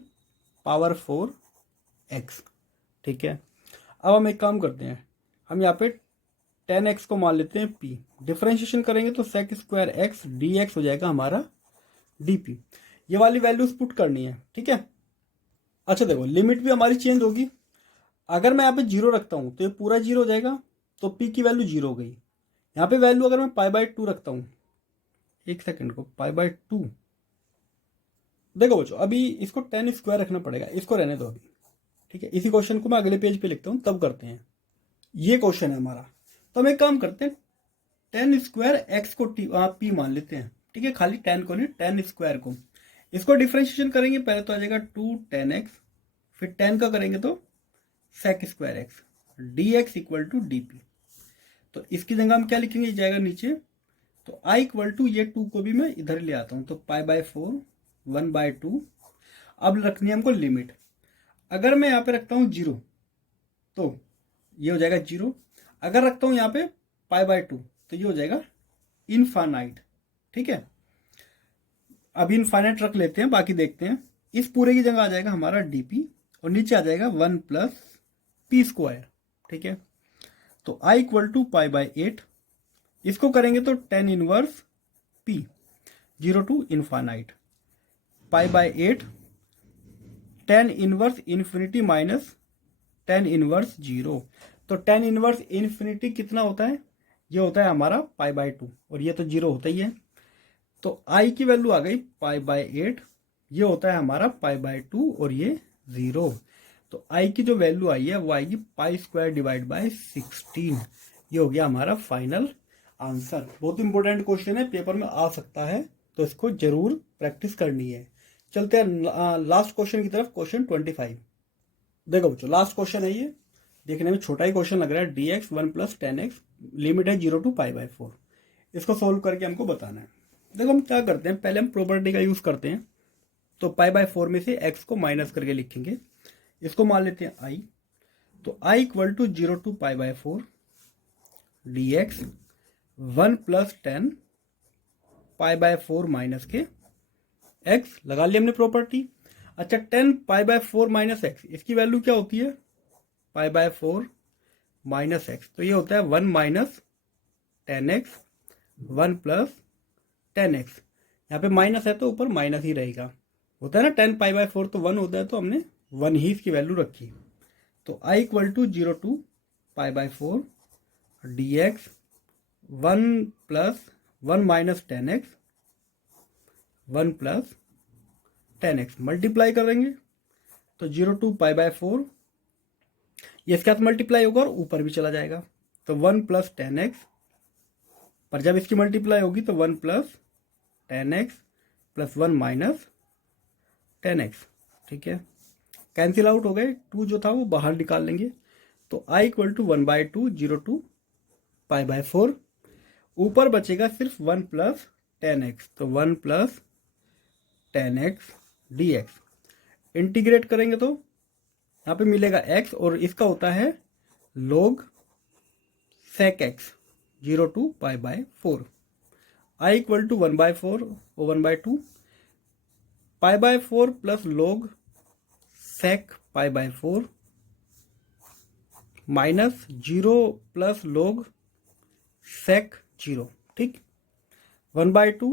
पावर 4x। ठीक है, अब हम एक काम करते हैं, हम यहाँ पे 10x को मान लेते हैं p, डिफरेंशिएशन करेंगे तो सेक स्क्वायर एक्स dx हो जाएगा हमारा dp। ये वाली वैल्यूज पुट करनी है। ठीक है, अच्छा देखो लिमिट भी हमारी चेंज होगी। अगर मैं यहाँ पे 0 रखता हूँ तो ये पूरा 0 हो जाएगा, तो p की वैल्यू 0 हो गई। यहाँ पे वैल्यू अगर मैं पाई बाय 2 रखता हूँ, एक सेकंड को पाई बाय 2, देखो बच्चों अभी इसको 10 स्क्वायर रखना पड़ेगा, इसको रहने दो अभी। ठीक है, इसी क्वेश्चन को मैं अगले पेज पे लिखता हूँ तब करते हैं। ये क्वेश्चन है हमारा, तो हम एक काम करते हैं 10 स्क्वायर एक्स को p मान लेते हैं। ठीक है, खाली 10 को नहीं 10 स्क्वायर को। इसको डिफरेंशिएशन करेंगे पहले तो आ जाएगा 2 10x, फिर 10 का करेंगे तो sec square x dx equal to dp। तो इसकी जगह हम क्या लिखेंगे, जाएगा नीचे, तो i इक्वल टू ये 2 को भी मैं इधर ले आता हूं, तो पाई बाय 4 1 बाय 2। अब रखनी है हमको लिमिट। अगर मैं यहाँ पे रखता हूँ 0 तो ये हो जाएगा 0, अगर रखता हूँ यहाँ पे पाई बाय 2 तो ये हो जाएगा इनफाइनाइट। ठीक है, अब इनफाइनाइट रख लेते हैं, बाकी देखते हैं। इस पूरे की जगह आ जाएगा हमारा dp और नीचे आ जाएगा 1 प्लस p स्क्वायर। ठीक है, तो i equal to pi by 8, इसको करेंगे तो 10 inverse p 0 to infinite pi by 8 10 inverse infinity minus 10 inverse 0। तो 10 इनवर्स इन्फिनिटी कितना होता है, ये होता है हमारा पाई बाय 2 और ये तो 0 होता ही है। तो i की वैल्यू आ गई पाई बाय 8, ये होता है हमारा पाई बाय 2 और ये 0। तो i की जो वैल्यू आई है वो आएगी पाई स्क्वायर डिवाइड बाय 16। ये हो गया हमारा फाइनल आंसर। बहुत इंपॉर्टेंट क्वेश्चन है, पेपर में आ सकता है, तो इसको जरूर प्रैक्टिस करनी है। चलते हैं लास्ट क्वेश्चन की तरफ, क्वेश्चन 25। देखो बच्चों लास्ट क्वेश्चन है ये, देखने में छोटा ही क्वेश्चन लग रहा है। dx 1 + 10x, लिमिट है 0 to π/4। इसको सोल्व करके हमको बताना है। देखो हम क्या करते हैं, पहले हम प्रॉपर्टी का यूज करते हैं। तो π/4 में से x को माइनस करके लिखेंगे। इसको मान लेते हैं i। तो i = 0 to π/4 dx 1 + 10 π/4 माइनस के x लगा लिया हमने प्रॉपर्टी। अच्छा 10 π/4 माइनस एक्स, इसकी वैल्यू क्या होती है, π/4 माइनस एक्स, तो ये होता है 1 माइनस 10x 1 + 10x। यहाँ पे माइनस है तो ऊपर माइनस ही रहेगा, होता है ना 10 π/4 तो 1 होता है, तो हमने 1 ही इसकी वैल्यू रखी। तो i = 0 to π/4 dx 1 + 1 minus 10x 1 + 10x multiply करेंगे। तो 0 to π/4 ये इसके साथ मल्टीप्लाई होगा और ऊपर भी चला जाएगा। तो 1 + 10x, पर जब इसकी मल्टीप्लाई होगी तो 1 + 10x + 1 माइनस 10x। ठीक है, कैंसिल आउट हो गए, 2 जो था वो बाहर निकाल लेंगे। तो i = 1/2 0 to π/4, ऊपर बचेगा सिर्फ 1 + 10x, तो 1 + 10x dx। इंटीग्रेट करेंगे तो यहाँ पे मिलेगा x, और इसका होता है log sec x 0 to π/4। i = 1/4 और 1/2 π/4 + log sec π/4 minus 0 + log sec 0। ठीक, 1/2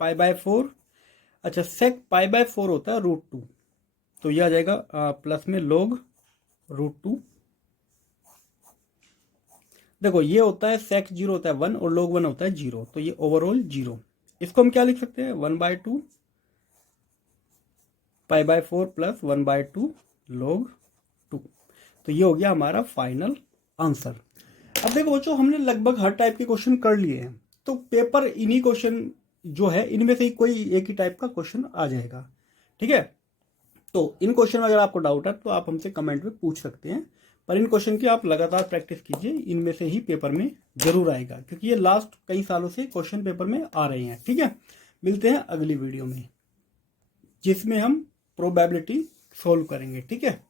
π/4, अच्छा sec π/4 होता है √2, तो यह आ जाएगा प्लस में log √2। देखो ये होता है sec 0 होता है 1 और log 1 होता है 0, तो ये ओवरऑल 0। इसको हम क्या लिख सकते हैं, 1/2 π/4 + 1/2 log 2। तो ये हो गया हमारा फाइनल आंसर। अब देखो बच्चों हमने लगभग हर टाइप के क्वेश्चन कर लिए हैं, तो पेपर इन्हीं क्वेश्चन जो है इनमें से ही कोई एक ही टाइप का क्वेश्चन आ जाएगा। ठीक है, तो इन क्वेश्चन में अगर आपको डाउट है तो आप हमसे कमेंट में पूछ सकते हैं, पर इन क्वेश्चन की आप लगातार प्रैक्टिस कीजिए, इनमें से ही पेपर में जरूर आएगा, क्योंकि ये लास्ट कई सालों से क्वेश्चन पेपर में आ रहे हैं। ठीक है, मिलते हैं अगली वीडियो में जिसमें हम प्रोबेबिलिटी सोल्व करेंगे। ठीक है।